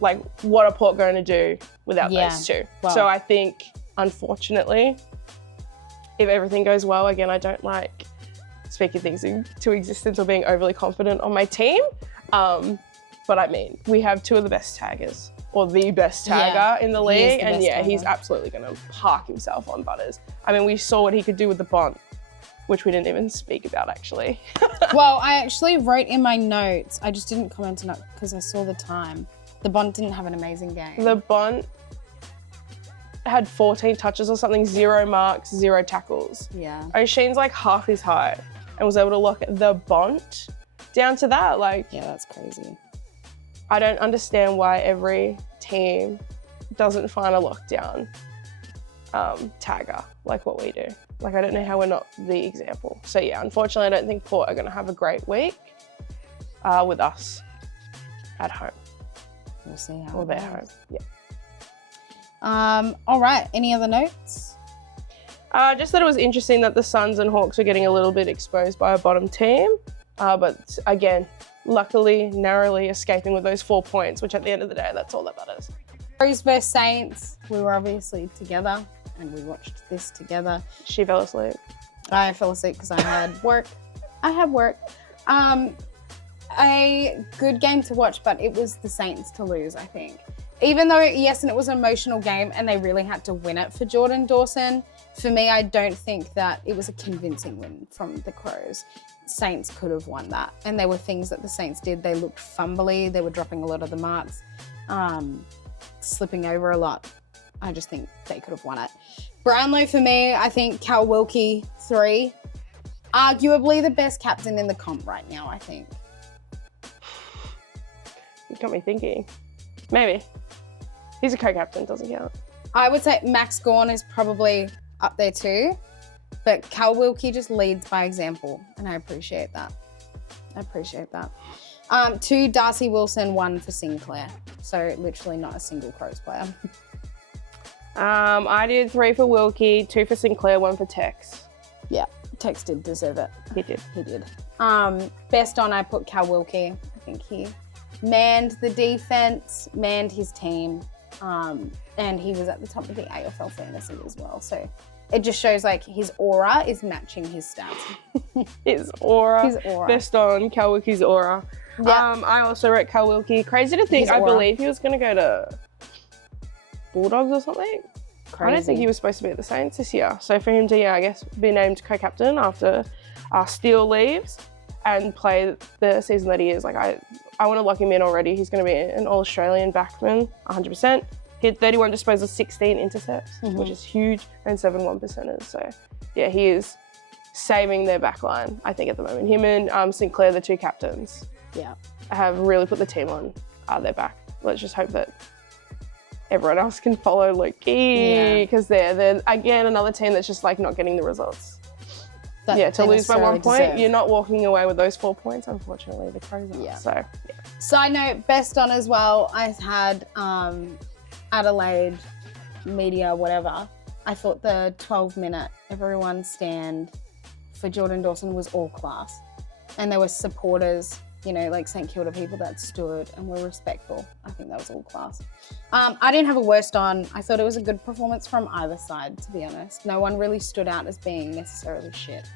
like, what are Port going to do without those two? well. So I think, unfortunately, if everything goes well, again, I don't like speaking things into existence or being overly confident on my team. But I mean, we have 2 of the best taggers, or the best tagger in the he is league. the And best yeah, he's tagger. absolutely going to park himself on Butters. I mean, we saw what he could do with the Bont, which we didn't even speak about actually. Well, I actually wrote in my notes. I just didn't comment on it because I saw the time. The Bond didn't have an amazing game. The Bont had 14 touches or something, 0 marks, 0 tackles. Yeah. O'Shea's like half his height and was able to lock the Bont down to that. Like, Yeah, that's crazy. I don't understand why every team doesn't find a lockdown tagger like what we do. Like, I don't know how we're not the example. So yeah, unfortunately, I don't think Port are going to have a great week with us at home, We'll see how or it their goes. home. Yeah. All right. Any other notes? Just that it was interesting that the Suns and Hawks were getting a little bit exposed by a bottom team, but again, luckily, narrowly escaping with those 4 points, which at the end of the day, that's all that matters. Crows vs Saints. We were obviously together and we watched this together. She fell asleep. I fell asleep because I had work. A good game to watch, but it was the Saints to lose, I think. Even though, yes, and it was an emotional game and they really had to win it for Jordan Dawson, for me, I don't think that it was a convincing win from the Crows. Saints could have won that. And there were things that the Saints did. They looked fumbly. They were dropping a lot of the marks, slipping over a lot. I just think they could have won it. Brownlow for me, I think Cal Wilkie 3. Arguably the best captain in the comp right now, I think. You got me thinking. Maybe. He's a co-captain, doesn't count. I would say Max Gawn is probably up there too, but Cal Wilkie just leads by example, and I appreciate that. 2, Darcy Wilson, 1 for Sinclair. So literally not a single Crows player. I did 3 for Wilkie, 2 for Sinclair, 1 for Tex. Yeah, Tex did deserve it. He did. He did. Best on, I put Cal Wilkie. I think he manned the defense, manned his team, and he was at the top of the AFL fantasy as well. So it just shows like his aura is matching his stats. His aura. His aura. Best on Cal Wilkie's aura. Yeah. I also wrote Cal Wilkie. Crazy to think, His I aura. believe he was going to go to Bulldogs or something. I don't think he was supposed to be at the Saints this year. So for him to, I guess, be named co-captain after Steele leaves and play the season that he is, like I want to lock him in already. He's going to be an All-Australian backman, 100%. He had 31 disposals, 16 intercepts, which is huge, and 7 1%ers. So yeah, he is saving their backline, I think, at the moment. Him and Sinclair, the 2 captains, have really put the team on their back. Let's just hope that everyone else can follow Loki, because they're again another team that's just like not getting the results. That To they lose by 1 necessarily point, deserve. you're not walking away with those 4 points, unfortunately, the Crows are. Yeah. So Side note, best on as well. I had Adelaide media, whatever. I thought the 12-minute everyone stand for Jordan Dawson was all class. And there were supporters, you know, like St Kilda people that stood and were respectful. I think that was all class. I didn't have a worst on. I thought it was a good performance from either side, to be honest. No one really stood out as being necessarily shit.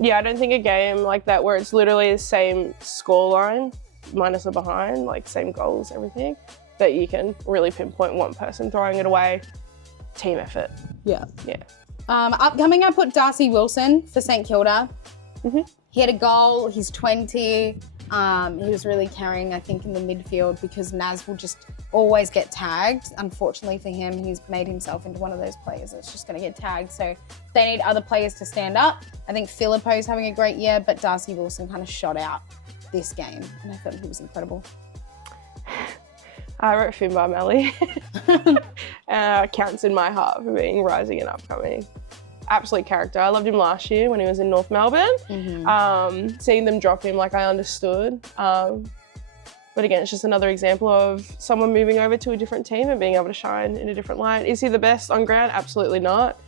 Yeah, I don't think a game like that where it's literally the same scoreline, minus a behind, like same goals, everything, that you can really pinpoint one person throwing it away. Team effort. Yeah. Yeah. Upcoming, I put Darcy Wilson for St Kilda. Mm-hmm. He had a goal. He's 20. He was really carrying, I think, in the midfield because Naz will just always get tagged. Unfortunately for him, he's made himself into one of those players that's just going to get tagged. So they need other players to stand up. I think Filippo's having a great year, but Darcy Wilson kind of shot out this game, and I thought he was incredible. I wrote Finbar Melly. Counts in my heart for being rising and upcoming. Absolute character. I loved him last year when he was in North Melbourne. Mm-hmm. Seeing them drop him, like I understood. But again, it's just another example of someone moving over to a different team and being able to shine in a different light. Is he the best on ground? Absolutely not.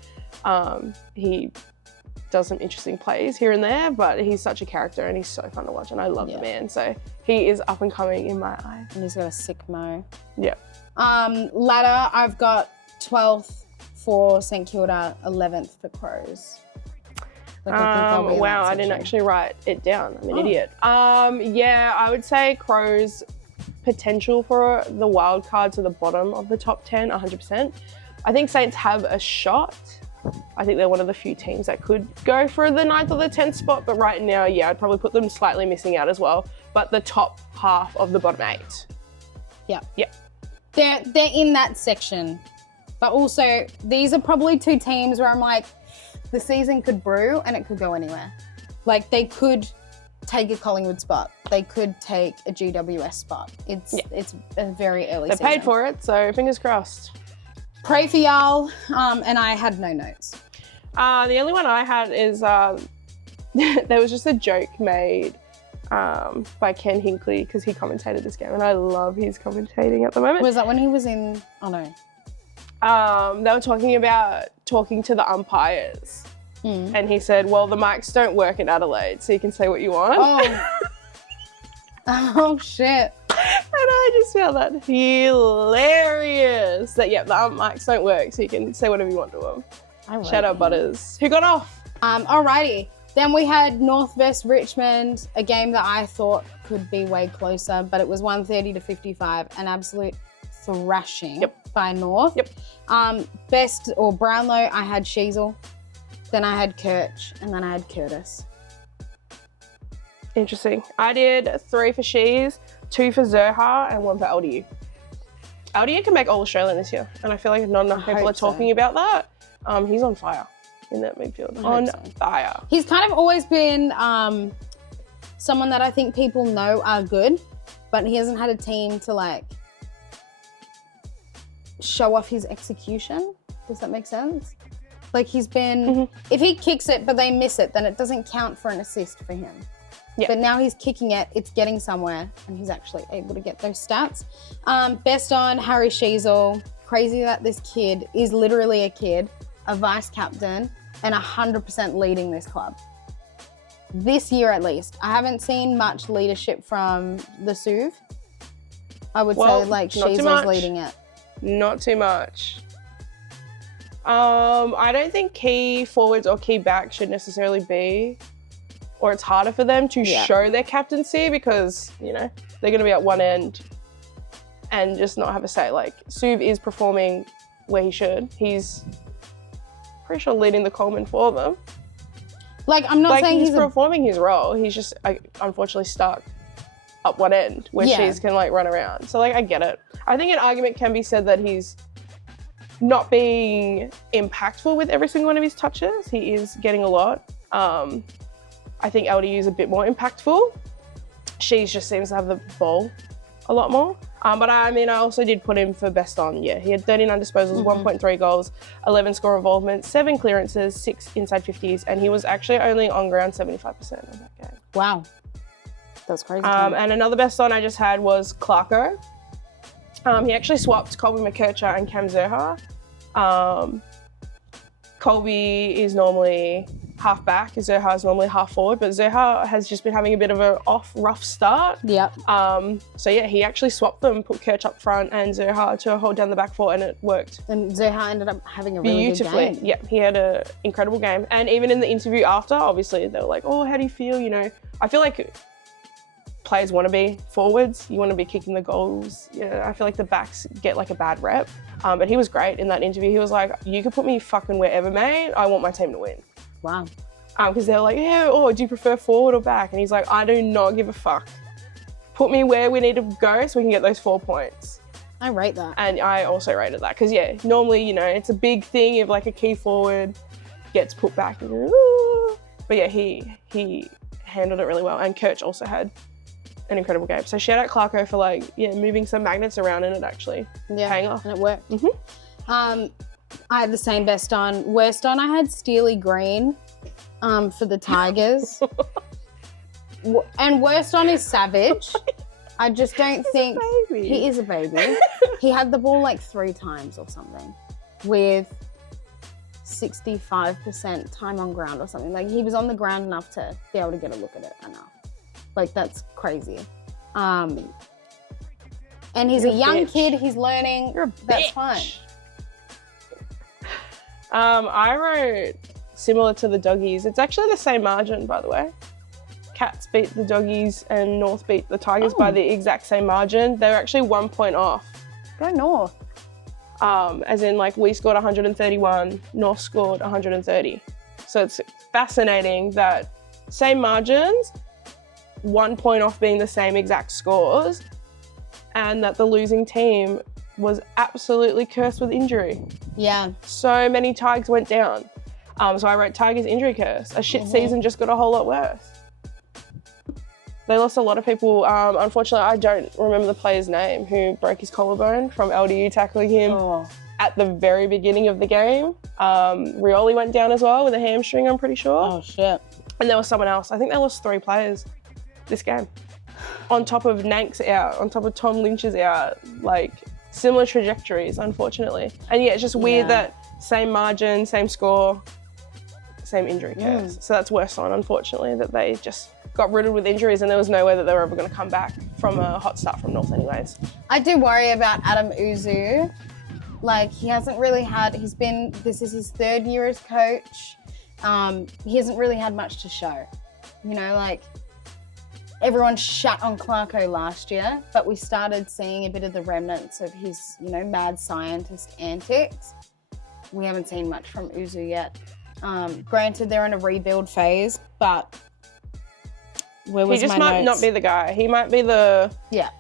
He does some interesting plays here and there, but he's such a character and he's so fun to watch and I love the man. So he is up and coming in my eyes. And he's got a sick mo. Yeah. Ladder, I've got 12th for St Kilda, 11th for Crows. Like, wow, I didn't actually write it down. I'm an idiot. Yeah, I would say Crows potential for the wild card to the bottom of the top 10, 100%. I think Saints have a shot. I think they're one of the few teams that could go for the 9th or the 10th spot, but right now, yeah, I'd probably put them slightly missing out as well. But the top half of the bottom 8. Yeah. Yeah. They're in that section. But also, these are probably two teams where I'm like, the season could brew and it could go anywhere. Like, they could take a Collingwood spot. They could take a GWS spot. It's a very early season. They paid for it, so fingers crossed. Pray for y'all, and I had no notes. The only one I had is there was just a joke made by Ken Hinkley because he commentated this game and I love his commentating at the moment. Was that when he was in, oh no. They were talking to the umpires and he said, well, the mics don't work in Adelaide, so you can say what you want. Oh, oh shit. And I just found that hilarious. That, yeah, the mics don't work, so you can say whatever you want to them. Shout out Butters, who got off. Alrighty. Then we had North vs Richmond, a game that I thought could be way closer, but it was 130-55, an absolute thrashing by North. Best or Brownlow, I had Sheasel, then I had Kirch, and then I had Curtis. Interesting. I did 3 for Shees, 2 for Zerha, and 1 for LDU. LDU can make All-Australian this year, and I feel like not enough people are talking about that. He's on fire in that midfield. On fire. He's kind of always been someone that I think people know are good, but he hasn't had a team to like show off his execution. Does that make sense? Like he's been, if he kicks it but they miss it, then it doesn't count for an assist for him. Yeah. But now he's kicking it, it's getting somewhere, and he's actually able to get those stats. Best on Harry Sheasel. Crazy that this kid is literally a kid, a vice captain, and 100% leading this club. This year at least. I haven't seen much leadership from the SUV. I would say like Sheasel's leading it. Not too much. I don't think key forwards or key backs should necessarily be, or it's harder for them to show their captaincy because, you know, they're going to be at one end and just not have a say. Like, Suv is performing where he should. He's pretty sure leading the Coleman for them. Like, I'm not saying he's performing his role. He's just unfortunately stuck up one end where Shees can like run around. So like, I get it. I think an argument can be said that he's not being impactful with every single one of his touches. He is getting a lot. I think LDU is a bit more impactful. Shees just seems to have the ball a lot more. But I mean, I also did put him for best on. Yeah, he had 39 disposals, 1.3 goals, 11 score involvement, 7 clearances, 6 inside 50s, and he was actually only on ground 75% of that game. Wow. That's crazy. And another best on I just had was Clarko. He actually swapped Colby McKercher and Cam Zurhaar. Colby is normally half back, Zurhaar is normally half forward, but Zurhaar has just been having a bit of a rough start. Yep. So yeah, he actually swapped them, put Kerch up front and Zurhaar to hold down the back four, and it worked. And Zurhaar ended up having a really beautifully. good game. Yeah, he had an incredible game. And even in the interview after, obviously they were like, oh, how do you feel? You know, I feel like players want to be forwards. You want to be kicking the goals. Yeah, I feel like the backs get like a bad rep. But he was great in that interview. He was like, you could put me fucking wherever, mate. I want my team to win. Wow. Because they're like, yeah, oh, do you prefer forward or back? And he's like, I do not give a fuck. Put me where we need to go so we can get those 4 points. I rate that. And I also rated that because, yeah, normally, you know, it's a big thing if like a key forward gets put back. And you're, ooh. But yeah, he handled it really well. And Kerch also had an incredible game. So shout out Clarko for like, yeah, moving some magnets around and it actually paying off. And it worked. I had the same best on. Worst on, I had Steely Green for the Tigers. And worst on is Savage. I just don't think he is a baby. He had the ball like 3 times or something with 65% time on ground or something. Like he was on the ground enough to be able to get a look at it enough. Like that's crazy. And he's a young kid, he's learning. You're a That's bitch. fine. I wrote similar to the Doggies. It's actually the same margin, by the way. Cats beat the Doggies and North beat the Tigers by the exact same margin. They're actually 1 point off. Go North. As in like we scored 131, North scored 130. So it's fascinating that same margins, 1 point off being the same exact scores, and that the losing team was absolutely cursed with injury. Yeah. So many Tigers went down. So I wrote Tigers injury curse. A shit season just got a whole lot worse. They lost a lot of people. Unfortunately, I don't remember the player's name who broke his collarbone from LDU tackling him at the very beginning of the game. Rioli went down as well with a hamstring, I'm pretty sure. Oh, shit. And there was someone else. I think they lost 3 players this game. On top of Nank's out, on top of Tom Lynch's out, like similar trajectories, unfortunately. And yeah, it's just weird that same margin, same score, same injury curse. So that's worse on, unfortunately, that they just got riddled with injuries and there was no way that they were ever going to come back from a hot start from North anyways. I do worry about Adam Uzu. Like, he hasn't really had, this is his 3rd year as coach. He hasn't really had much to show. You know, like, everyone shut on Clarko last year, but we started seeing a bit of the remnants of his, you know, mad scientist antics. We haven't seen much from Uzu yet. Granted, they're in a rebuild phase, but where was my notes? He just might not be the guy. He might be the... Yeah.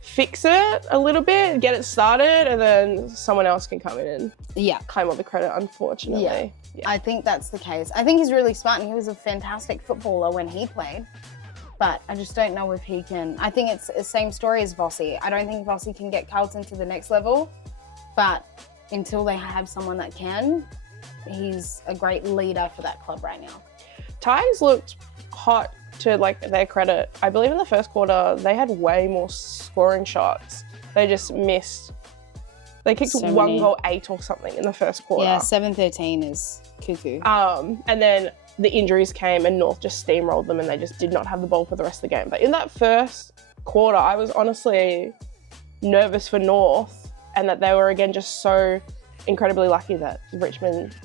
Fix it a little bit, get it started, and then someone else can come in and claim all the credit, unfortunately. Yeah. I think that's the case. I think he's really smart and he was a fantastic footballer when he played, but I just don't know if he can. I think it's the same story as Vossi. I don't think Vossi can get Carlton to the next level, but until they have someone that can, he's a great leader for that club right now. Tigers looked hot to like their credit. I believe in the first quarter, they had way more scoring shots. They just missed. They kicked 1 goal 8 or something in the first quarter. Yeah, 7-13 is cuckoo. And then the injuries came and North just steamrolled them and they just did not have the ball for the rest of the game. But in that first quarter, I was honestly nervous for North and that they were again just so incredibly lucky that Richmond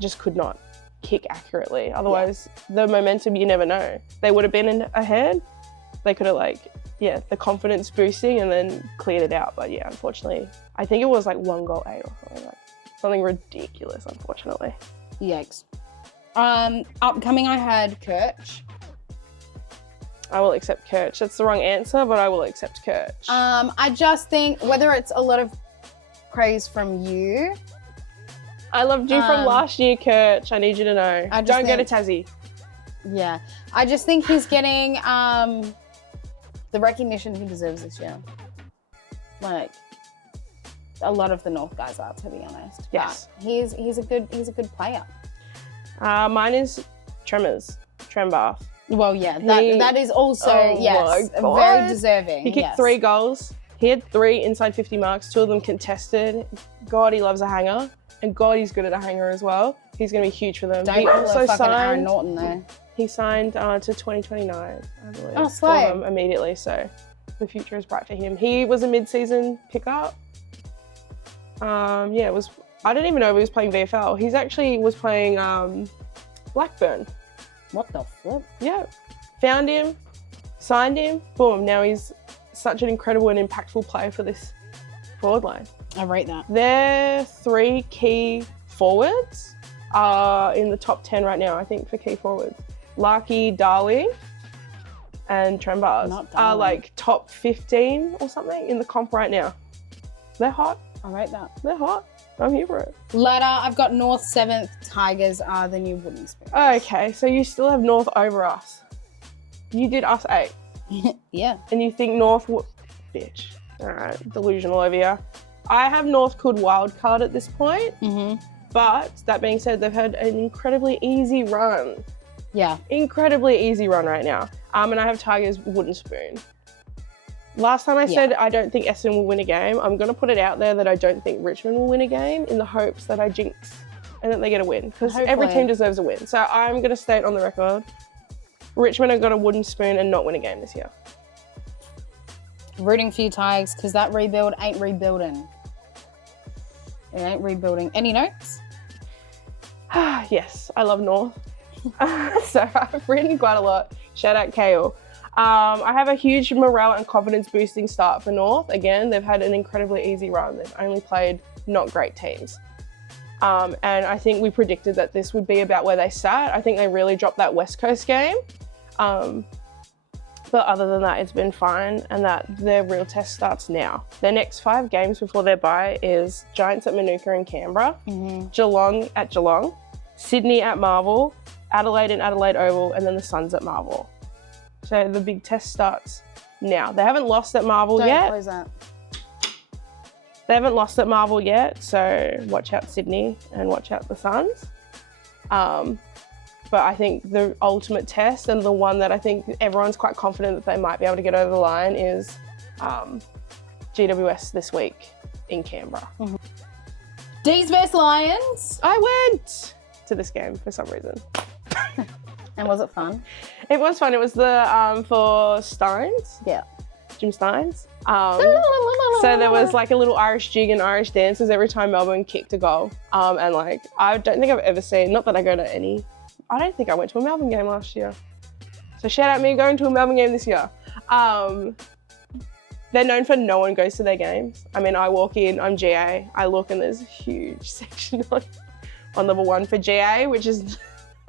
just could not kick accurately. Otherwise, the momentum, you never know. They would have been ahead. They could have the confidence boosting and then cleared it out. But yeah, unfortunately, I think it was like 1 goal 8 or something, something ridiculous, unfortunately. Yikes. Upcoming, I had Kerch. I will accept Kerch. That's the wrong answer, but I will accept Kerch. I just think whether it's a lot of praise from you. I loved you from last year, Kerch. I need you to know. Don't go to Tassie. Yeah. I just think he's getting the recognition he deserves this year. Like, a lot of the North guys are, to be honest. Yes. But he's a good player. Mine is Tremors. Trembath. Well, yeah, He- that is also, Oh yes, my God. very deserving. He kicked yes. 3 goals. He had 3 inside 50 marks, 2 of them contested. God, he loves a hanger. And God, he's good at a hanger as well. He's going to be huge for them. Don't he call also her fucking Aaron signed. Norton, though. He signed to 2029, I believe. Oh, for slay. them immediately. So the future is bright for him. He was a mid-season pickup. Yeah, it was. I didn't even know he was playing VFL. He's actually was playing Blackburn. What the flip? Yeah, found him, signed him, boom. Now he's such an incredible and impactful player for this forward line. I rate that. Their 3 key forwards are in the top 10 right now, I think, for key forwards. Larky, Darling, and Trembars Not are Darling. like top 15 or something in the comp right now. They're hot. I rate that. They're hot. I'm here for it. Ladder, I've got North 7th. Tigers are the new wooden spoons. Okay, so you still have North over us. You did us 8, Yeah. and you think North bitch. All right, delusional over here. I have North could wildcard at this point, Mm-hmm. but that being said, they've had an incredibly easy run. Yeah. Incredibly easy run right now. And I have Tigers wooden spoon. Last time I said I don't think Essendon will win a game. I'm going to put it out there that I don't think Richmond will win a game in the hopes that I jinx and that they get a win, because every Hopefully. team deserves a win. So I'm going to state on the record, Richmond have got a wooden spoon and not win a game this year. Rooting for you, Tigers, because that rebuild ain't rebuilding. It ain't rebuilding. Any notes? Yes, I love North. So I've written quite a lot. Shout out Kale. I have a huge morale and confidence boosting start for North. Again, they've had an incredibly easy run. They've only played not great teams. And I think we predicted that this would be about where they sat. I think they really dropped that West Coast game. But other than that, it's been fine, and that their real test starts now. Their next 5 games before their bye is Giants at Manuka and Canberra, Geelong at Geelong, Sydney at Marvel, Adelaide and Adelaide Oval, and then the Suns at Marvel. So the big test starts now. They haven't lost at Marvel Don't yet. close that. They haven't lost at Marvel yet, so watch out Sydney and watch out the Suns. But I think the ultimate test, and the one that I think everyone's quite confident that they might be able to get over the line, is GWS this week in Canberra. D's vs Lions. I went to this game for some reason. And was it fun? It was fun. It was the for Steins, Yeah. Jim Steins. So there was like a little Irish jig and Irish dances every time Melbourne kicked a goal. And like, I don't think I've ever seen, not that I go to any, I don't think I went to a Melbourne game last year. So shout out me going to a Melbourne game this year. They're known for no one goes to their games. I mean, I walk in, I'm GA, I look and there's a huge section on level 1 for GA, which is,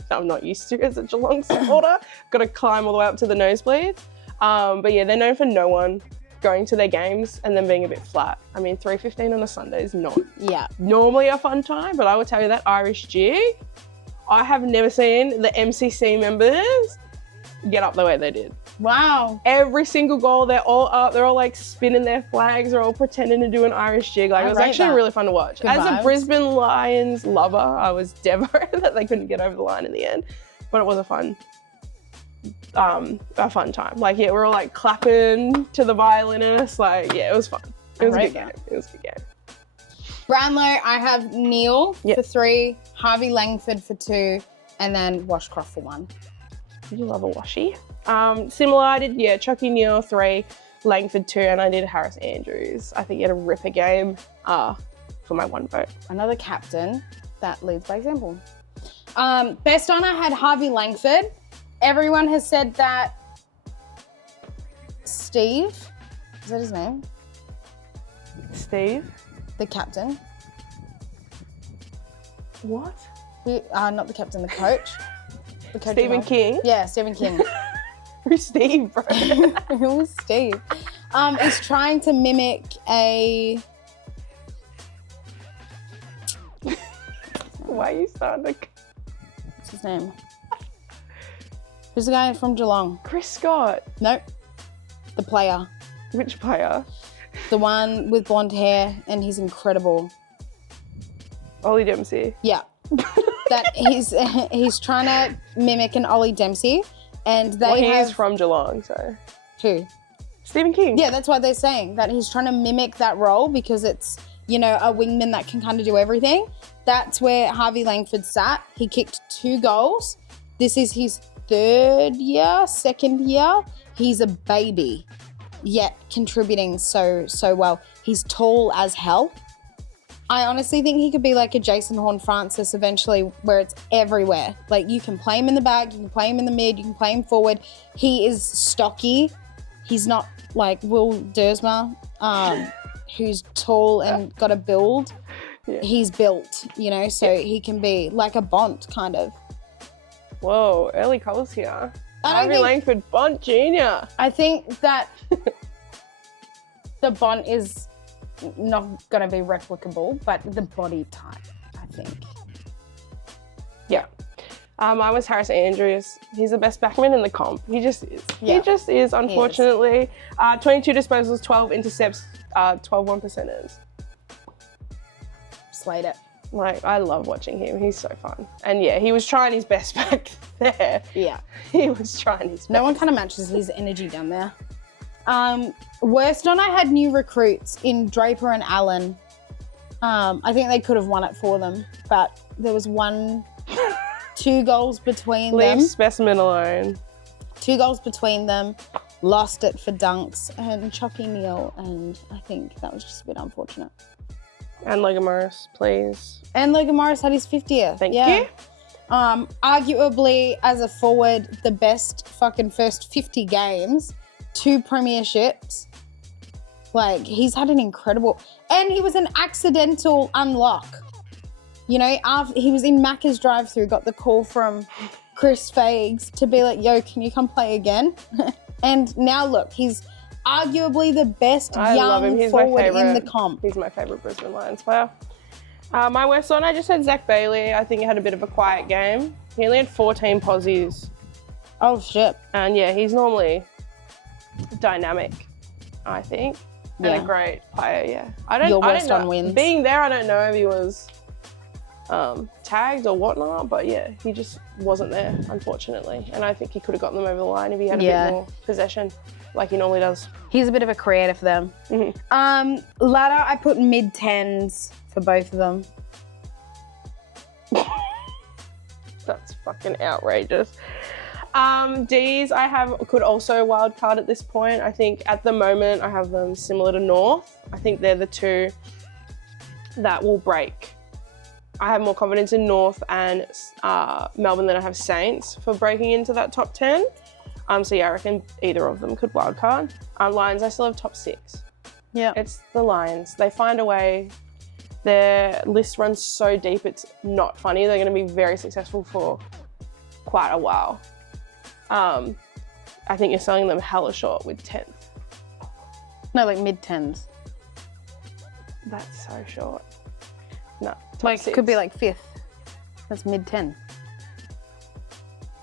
I'm not used to as a Geelong supporter. Got to climb all the way up to the nosebleeds. But yeah, they're known for no one going to their games and then being a bit flat. I mean, 3:15 on a Sunday is not Yeah. normally a fun time, but I will tell you that Irish jig, I have never seen the MCC members get up the way they did. Wow. Every single goal, they're all up, they're all like spinning their flags, they're all pretending to do an Irish jig. Like, I it was rate actually that. really fun to watch. Good As vibes. a Brisbane Lions lover, I was devo that they couldn't get over the line in the end, but it was a fun time. Like, yeah, we're all like clapping to the violinist. Like, yeah, it was fun. It was a rate good game. that. It was a good game. Brownlow, I have Neil Yep. for 3, Harvey Langford for 2, and then Washcroft for 1. Did you love a washi? Similar, I did, yeah, Chucky Neal 3, Langford 2, and I did Harris Andrews. I think he had a ripper game for my 1 vote. Another captain that leads by example. Best on, I had Harvey Langford. Everyone has said that Steve, is that his name? Steve? The captain. What? Not the captain, the coach. The coach Stephen of- King? Yeah, Stephen King. Who's Steve, bro? Who's Steve? Is trying to mimic a. Why are you starting to... What's his name? Who's the guy from Geelong? Chris Scott. Nope. The player. Which player? The one with blonde hair, and he's incredible. Ollie Dempsey. Yeah. That he's trying to mimic an Ollie Dempsey, And they Well, he have... is from Geelong, so. Who? Stephen King. Yeah, that's why they're saying that he's trying to mimic that role because it's, you know, a wingman that can kind of do everything. That's where Harvey Langford sat. He kicked 2 goals. This is his second year. He's a baby, yet contributing so well. He's tall as hell. I honestly think he could be like a Jason Horne-Francis eventually, where it's everywhere. Like, you can play him in the back, you can play him in the mid, you can play him forward. He is stocky. He's not like Will Dersma, who's tall and got a build. Yeah. He's built, you know, so he can be like a Bont kind of. Whoa, early calls here. I don't Harvey think- Langford, Bont Jr. I think that the Bont is not going to be replicable, but the body type, I think. Yeah. I was Harris Andrews. He's the best backman in the comp. He just is. Yeah. He just is, unfortunately. 22 disposals, 12 intercepts, 12 1%ers. Slayed it. Like, I love watching him. He's so fun. And yeah, he was trying his best back there. Yeah. He was trying his best. No one kind of matches his energy down there. Worst on, I had new recruits in Draper and Allen. I think they could have won it for them, but there was 2 goals between them. Leave Specimen alone. 2 goals between them. Lost it for dunks and Chucky Neal, and I think that was just a bit unfortunate. And Logan Morris, please. And Logan Morris had his 50th. Thank you. Arguably, as a forward, the best fucking first 50 games, 2 premierships. Like, he's had an incredible... And he was an accidental unlock. You know, after he was in Macca's drive-thru, got the call from Chris Fages to be like, yo, can you come play again? And now look, he's arguably the best love him. young He's my forward in favourite. the comp. He's my favourite Brisbane Lions player. My worst one, I just had Zach Bailey. I think he had a bit of a quiet game. He only had 14 posies. Oh, shit. And yeah, he's normally dynamic, I think. And Yeah. a great player, yeah. Your I worst don't on know. wins. Being there, I don't know if he was tagged or whatnot, but yeah, he just wasn't there, unfortunately. And I think he could have gotten them over the line if he had a Yeah. bit more possession, like he normally does. He's a bit of a creator for them. Mhm. Ladder, I put mid-10s for both of them. That's fucking outrageous. D's could also wild card at this point. I think at the moment I have them similar to North. I think they're the 2 that will break. I have more confidence in North and Melbourne than I have Saints for breaking into that top 10. So yeah, I reckon either of them could wild card. Lions, I still have top 6. Yeah. It's the Lions. They find a way. Their list runs so deep, it's not funny. They're going to be very successful for quite a while. I think you're selling them hella short with 10th. No, like mid-10s. That's so short. No, top Like, 6. could be like 5th. That's mid-10.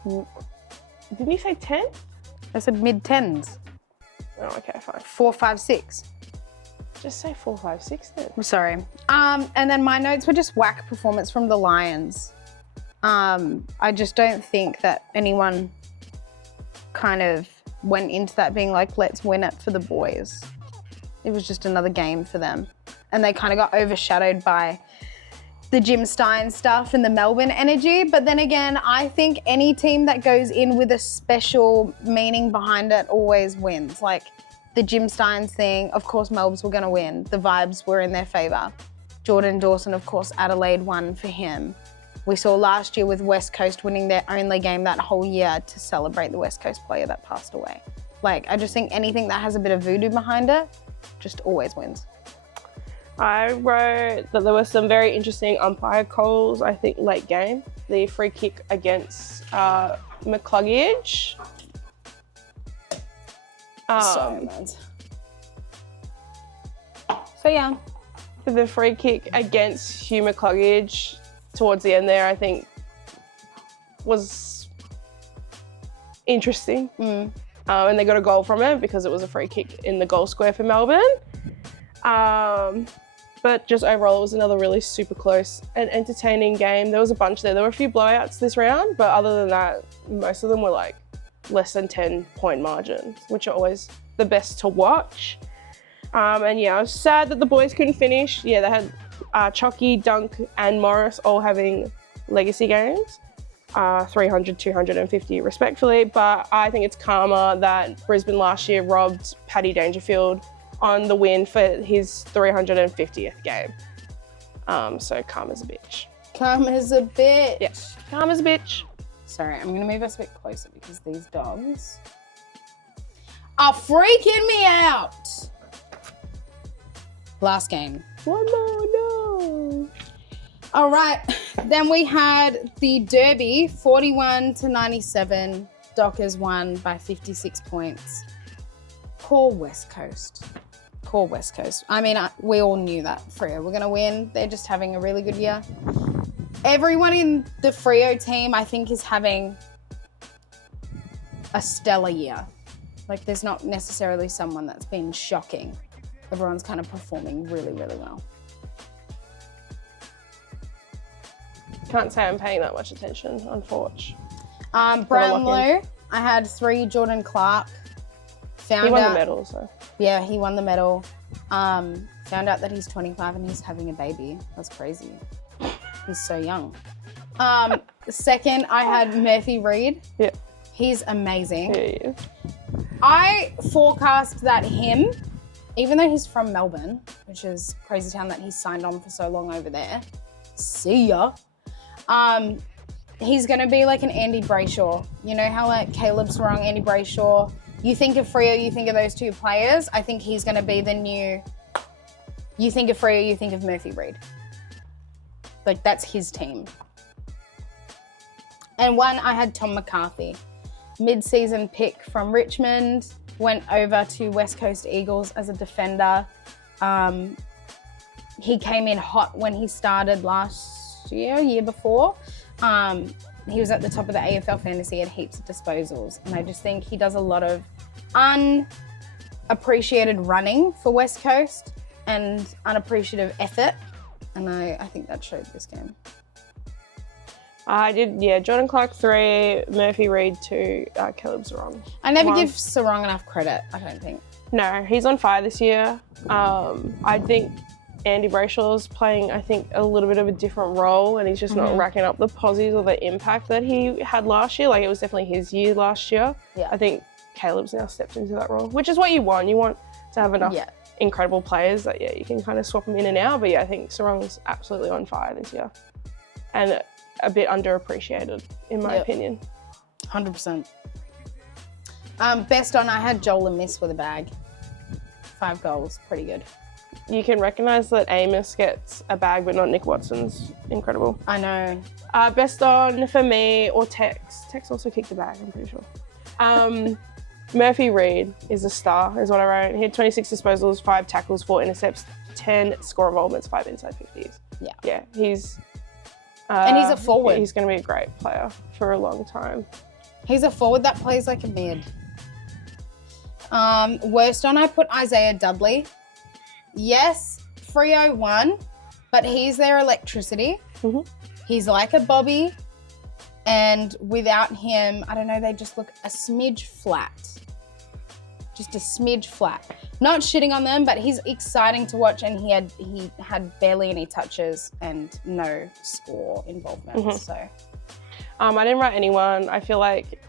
Didn't you say 10? I said mid-10s. Oh, okay, fine. 4, 5, 6. Just say 4, 5, 6 then. I'm sorry. And then my notes were just whack performance from the Lions. I just don't think that anyone kind of went into that being like, let's win it for the boys. It was just another game for them. And they kind of got overshadowed by the Jim Stein stuff and the Melbourne energy. But then again, I think any team that goes in with a special meaning behind it always wins. Like the Jim Stein thing, of course Melbs were going to win. The vibes were in their favour. Jordan Dawson, of course, Adelaide won for him. We saw last year with West Coast winning their only game that whole year to celebrate the West Coast player that passed away. Like, I just think anything that has a bit of voodoo behind it just always wins. I wrote that there were some very interesting umpire calls, I think, late game. The free kick against McCluggage. So yeah. The free kick against Hugh McCluggage towards the end there, I think, was interesting. And they got a goal from it because it was a free kick in the goal square for Melbourne. But just overall, it was another really super close and entertaining game. There was a bunch there. There were a few blowouts this round, but other than that, most of them were like less than 10-point margins, which are always the best to watch. And yeah, I was sad that the boys couldn't finish. Yeah, they had Chucky, Dunk, and Morris all having legacy games, 300, 250 respectfully. But I think it's karma that Brisbane last year robbed Paddy Dangerfield on the win for his 350th game. So karma's a bitch. Karma's a bitch. Yeah, karma's a bitch. Sorry, I'm gonna move us a bit closer because these dogs are freaking me out. Last game. One more, no. All right, then we had the Derby, 41-97. Dockers won by 56 points. Poor West Coast. Poor West Coast. I mean, we all knew that Freo were going to win. They're just having a really good year. Everyone in the Freo team, I think, is having a stellar year. Like, there's not necessarily someone that's been shocking. Everyone's kind of performing really, really well. Can't say I'm paying that much attention, unfortunately. Brownlow, I had 3 Jordan Clark. He won the medal, so. Yeah, he won the medal. Found out that he's 25 and he's having a baby. That's crazy. He's so young. Second, I had Murphy Reid. Yeah. He's amazing. Yeah. I forecast that him, even though he's from Melbourne, which is crazy town that he's signed on for so long over there. See ya. He's going to be like an Andy Brayshaw. You know how like Caleb Sarong, Andy Brayshaw, you think of Freo, you think of those two players. I think he's going to be the new, you think of Freo, you think of Murphy Reid. Like that's his team. And one, I had Tom McCarthy. Mid-season pick from Richmond, went over to West Coast Eagles as a defender. He came in hot when he started last year before. He was at the top of the AFL fantasy, had heaps of disposals. And I just think he does a lot of unappreciated running for West Coast and unappreciative effort. And I think that showed this game. I did, yeah, Jordan Clark 3, Murphy Reid 2, Caleb Sarong. I never give Sarong enough credit, I don't think. No, he's on fire this year. I think Andy Brayshaw's playing, I think, a little bit of a different role and he's just not racking up the posies or the impact that he had last year. Like, it was definitely his year last year. Yeah. I think Caleb's now stepped into that role, which is what you want. You want to have enough incredible players that, you can kind of swap them in and out. But, I think Sarong's absolutely on fire this year. And a bit underappreciated, in my opinion. 100%. Best on, I had Joel Amiss with a bag. 5 goals, pretty good. You can recognise that Amos gets a bag, but not Nick Watson's incredible. I know. Best on for me, or Tex. Tex also kicked the bag, I'm pretty sure. Murphy Reid is a star, is what I wrote. He had 26 disposals, 5 tackles, 4 intercepts, 10 score involvements, 5 inside 50s. Yeah. Yeah, he's... and he's a forward. He's going to be a great player for a long time. He's a forward that plays like a mid. Worst on, I put Isaiah Dudley. Yes, Freo won, but he's their electricity. He's like a Bobby, and without him, I don't know, they just look a smidge flat. Just a smidge flat. Not shitting on them, but he's exciting to watch, and he had barely any touches and no score involvement. So, I didn't write anyone. I feel like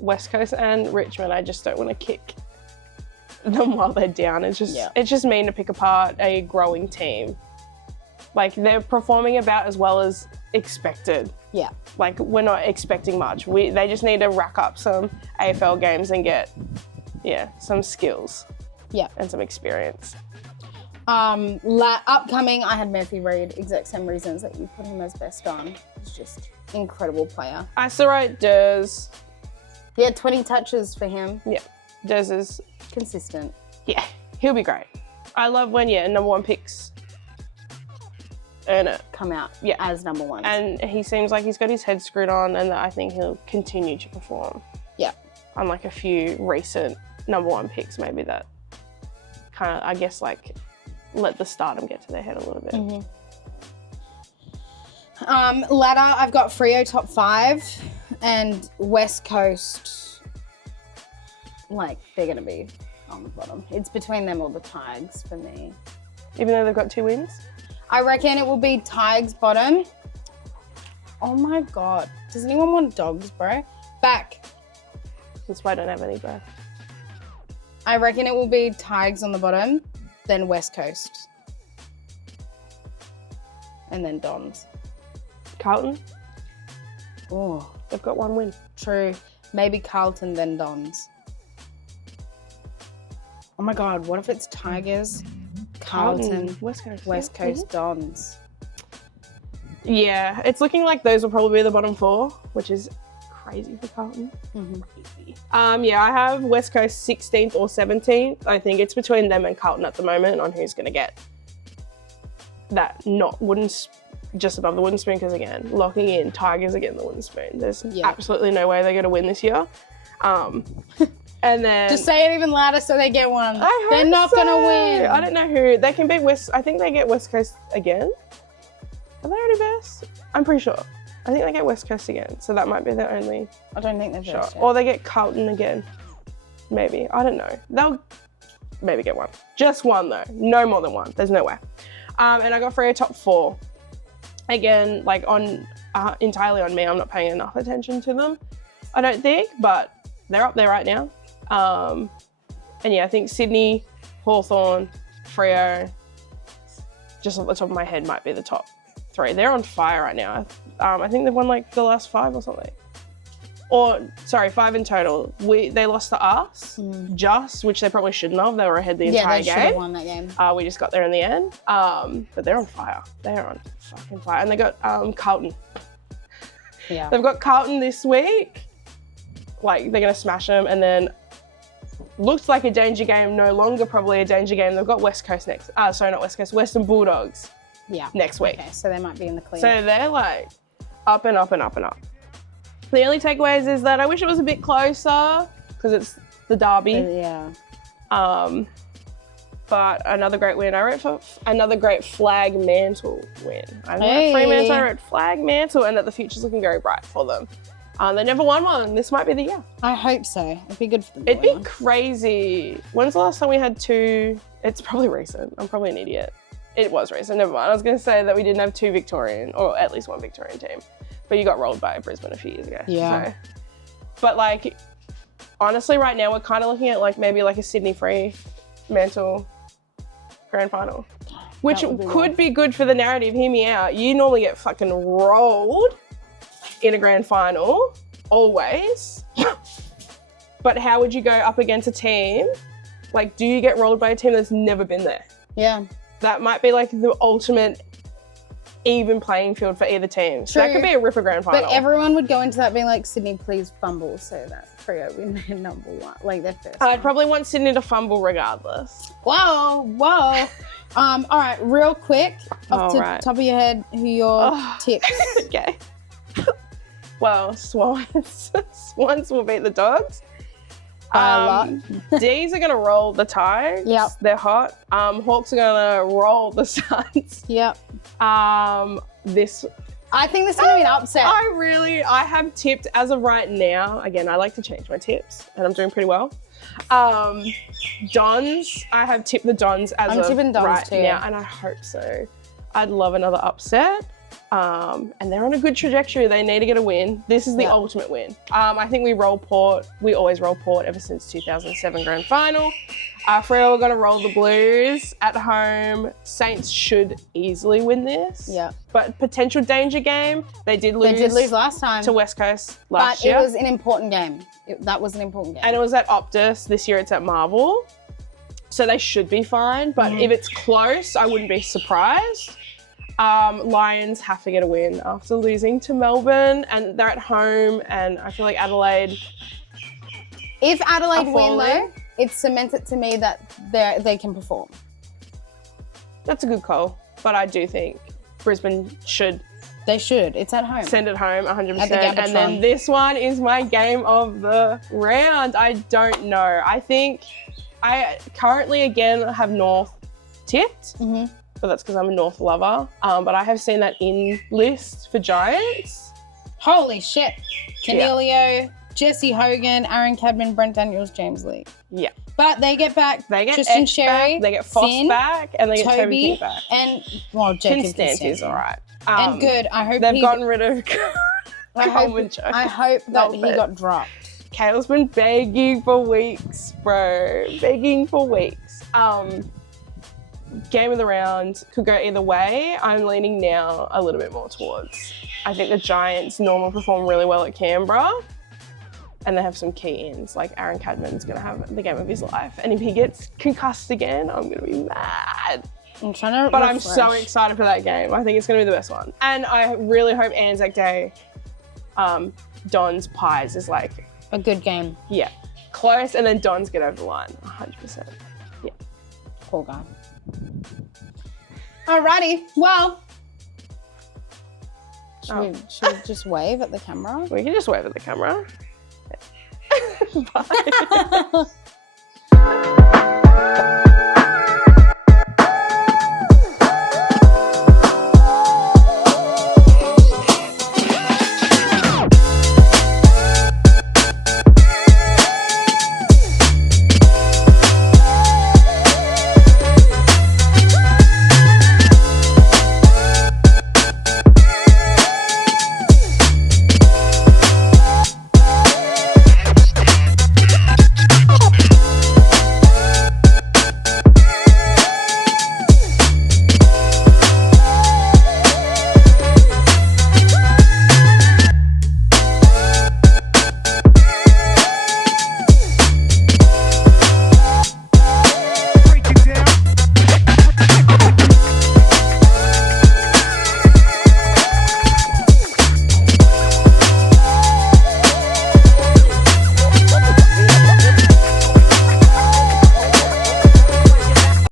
West Coast and Richmond, I just don't want to kick them while they're down. It's just mean to pick apart a growing team. Like, they're performing about as well as expected. Yeah. Like, we're not expecting much. They just need to rack up some AFL games and get, some skills. Yeah. And some experience. Upcoming, I had Murphy Reid, exact same reasons that you put him as best on. He's just incredible player. I still write Durs. Yeah, 20 touches for him. Yeah, Durs is consistent. Yeah, he'll be great. I love when, number 1 picks earn it. Come out as number 1. And he seems like he's got his head screwed on and that I think he'll continue to perform. Yeah. Unlike a few recent number 1 picks, maybe that kind of, I guess, like, let the stardom get to their head a little bit. Ladder, I've got Freo top 5 and West Coast like they're gonna be on the bottom. It's between them or the Tigers for me. Even though they've got 2 wins? I reckon it will be Tigers bottom. Oh my God. Does anyone want dogs, bro? Back. That's why I don't have any, bro. I reckon it will be Tigers on the bottom, then West Coast. And then Dons. Carlton? Oh, They've got 1 win. true. Maybe Carlton, then Dons. Oh my God, what if it's Tigers, Carlton, West Coast. West yeah. Coast, Dons? Yeah, it's looking like those will probably be the bottom 4, which is crazy for Carlton. Yeah, I have West Coast 16th or 17th. I think it's between them and Carlton at the moment on who's going to get that just above the wooden spoon, because again, locking in Tigers are getting the wooden spoon. There's absolutely no way they're going to win this year. And then Just say it even louder so they get one. I They're hope not so. gonna win. I don't know who they can beat. I think they get West Coast again. Are they already best? I'm pretty sure. I think they get West Coast again, so that might be their only I don't think they're shot. first. Or they get Carlton again. Maybe. I don't know. They'll maybe get one. Just one though. No more than one. There's no way. And I got Freo top 4. Again, like entirely on me. I'm not paying enough attention to them, I don't think, but they're up there right now. And yeah, I think Sydney, Hawthorn, Freo, just off the top of my head, might be the top 3. They're on fire right now. I think they've won like the last 5 or something. Or, sorry, 5 in total. They lost to us, which they probably shouldn't have. They were ahead the entire they should have won that game. We just got there in the end. But they're on fire. They're on fucking fire. And they got Carlton. Yeah. They've got Carlton this week. Like, they're going to smash them. And then looks like a danger game, no longer probably a danger game. They've got West Coast next. Sorry, not West Coast. Western Bulldogs next week. Okay, so they might be in the clear. So they're like up and up and up and up. The only takeaways is that I wish it was a bit closer because it's the derby. Yeah. But another great win. I wrote for another great flag mantle win. I wrote Fremantle, I wrote flag mantle, and that the future's looking very bright for them. They never won one. This might be the year. I hope so. It'd be good for them. It'd be crazy. When's the last time we had 2? It's probably recent. I'm probably an idiot. It was recent. Never mind. I was going to say that we didn't have 2 Victorian, or at least 1 Victorian team. But you got rolled by Brisbane a few years ago. Yeah. So. But like, honestly, right now we're kind of looking at like maybe like a Sydney Fremantle grand final, which could be good for the narrative. Hear me out. You normally get fucking rolled in a grand final, always. But how would you go up against a team? Like, do you get rolled by a team that's never been there? Yeah. That might be like the ultimate even playing field for either team. So that could be a ripper grand final. But everyone would go into that being like, Sydney, please fumble so that Freo win their number 1, like their first I'd one. probably want Sydney to fumble regardless. Whoa. All right, real quick, off the top of your head, who your tips? Okay. Well, Swans will beat the Dogs. D's are gonna roll the Tigers. Yep. They're hot. Hawks are gonna roll the Suns. Yep. I think this is gonna be an upset. I have tipped as of right now. Again, I like to change my tips, and I'm doing pretty well. Dons, I have tipped the Dons as of tipping Dons right too. now, and I hope so. I'd love another upset. And they're on a good trajectory. They need to get a win. This is the ultimate win. I think we roll Port. We always roll Port ever since 2007 grand final. Freo are going to roll the Blues at home. Saints should easily win this. Yeah. But potential danger game. They did lose last time to West Coast last year. But it was an important game. That was an important game. And it was at Optus. This year it's at Marvel. So they should be fine. But if it's close, I wouldn't be surprised. Lions have to get a win after losing to Melbourne, and they're at home, and I feel like Adelaide. If Adelaide win though, it cements it to me that they can perform. That's a good call, but I do think Brisbane should. They should. It's at home. Send it home 100%. At the Gabbatron. And then this one is my game of the round. I don't know. I think I currently again have North tipped. But that's because I'm a North lover. But I have seen that in list for Giants. Holy shit. Canelio, Jesse Hogan, Aaron Cadman, Brent Daniels, James Lee. Yeah. But they get back They get Tristan X Sherry, back, they get Foss Finn, back, and they get Toby Toby, Keith back. and well, Jacob Constantine's all right. And good. I hope They've he, gotten rid of I Coleman Jones. hope that he Melbourne. got dropped. Kayla's been begging for weeks, bro. Begging for weeks. Game of the round could go either way. I'm leaning now a little bit more towards. I think the Giants normally perform really well at Canberra, and they have some key ins. Like Aaron Cadman's gonna have the game of his life, and if he gets concussed again, I'm gonna be mad. I'm trying to. But I'm so excited for that game. I think it's gonna be the best one, and I really hope Anzac Day, Don's Pies is like a good game. yeah, close, and then Don's get over the line, 100%. Yeah. Poor guy. Alrighty. Well, should we just wave at the camera? We can just wave at the camera. Bye.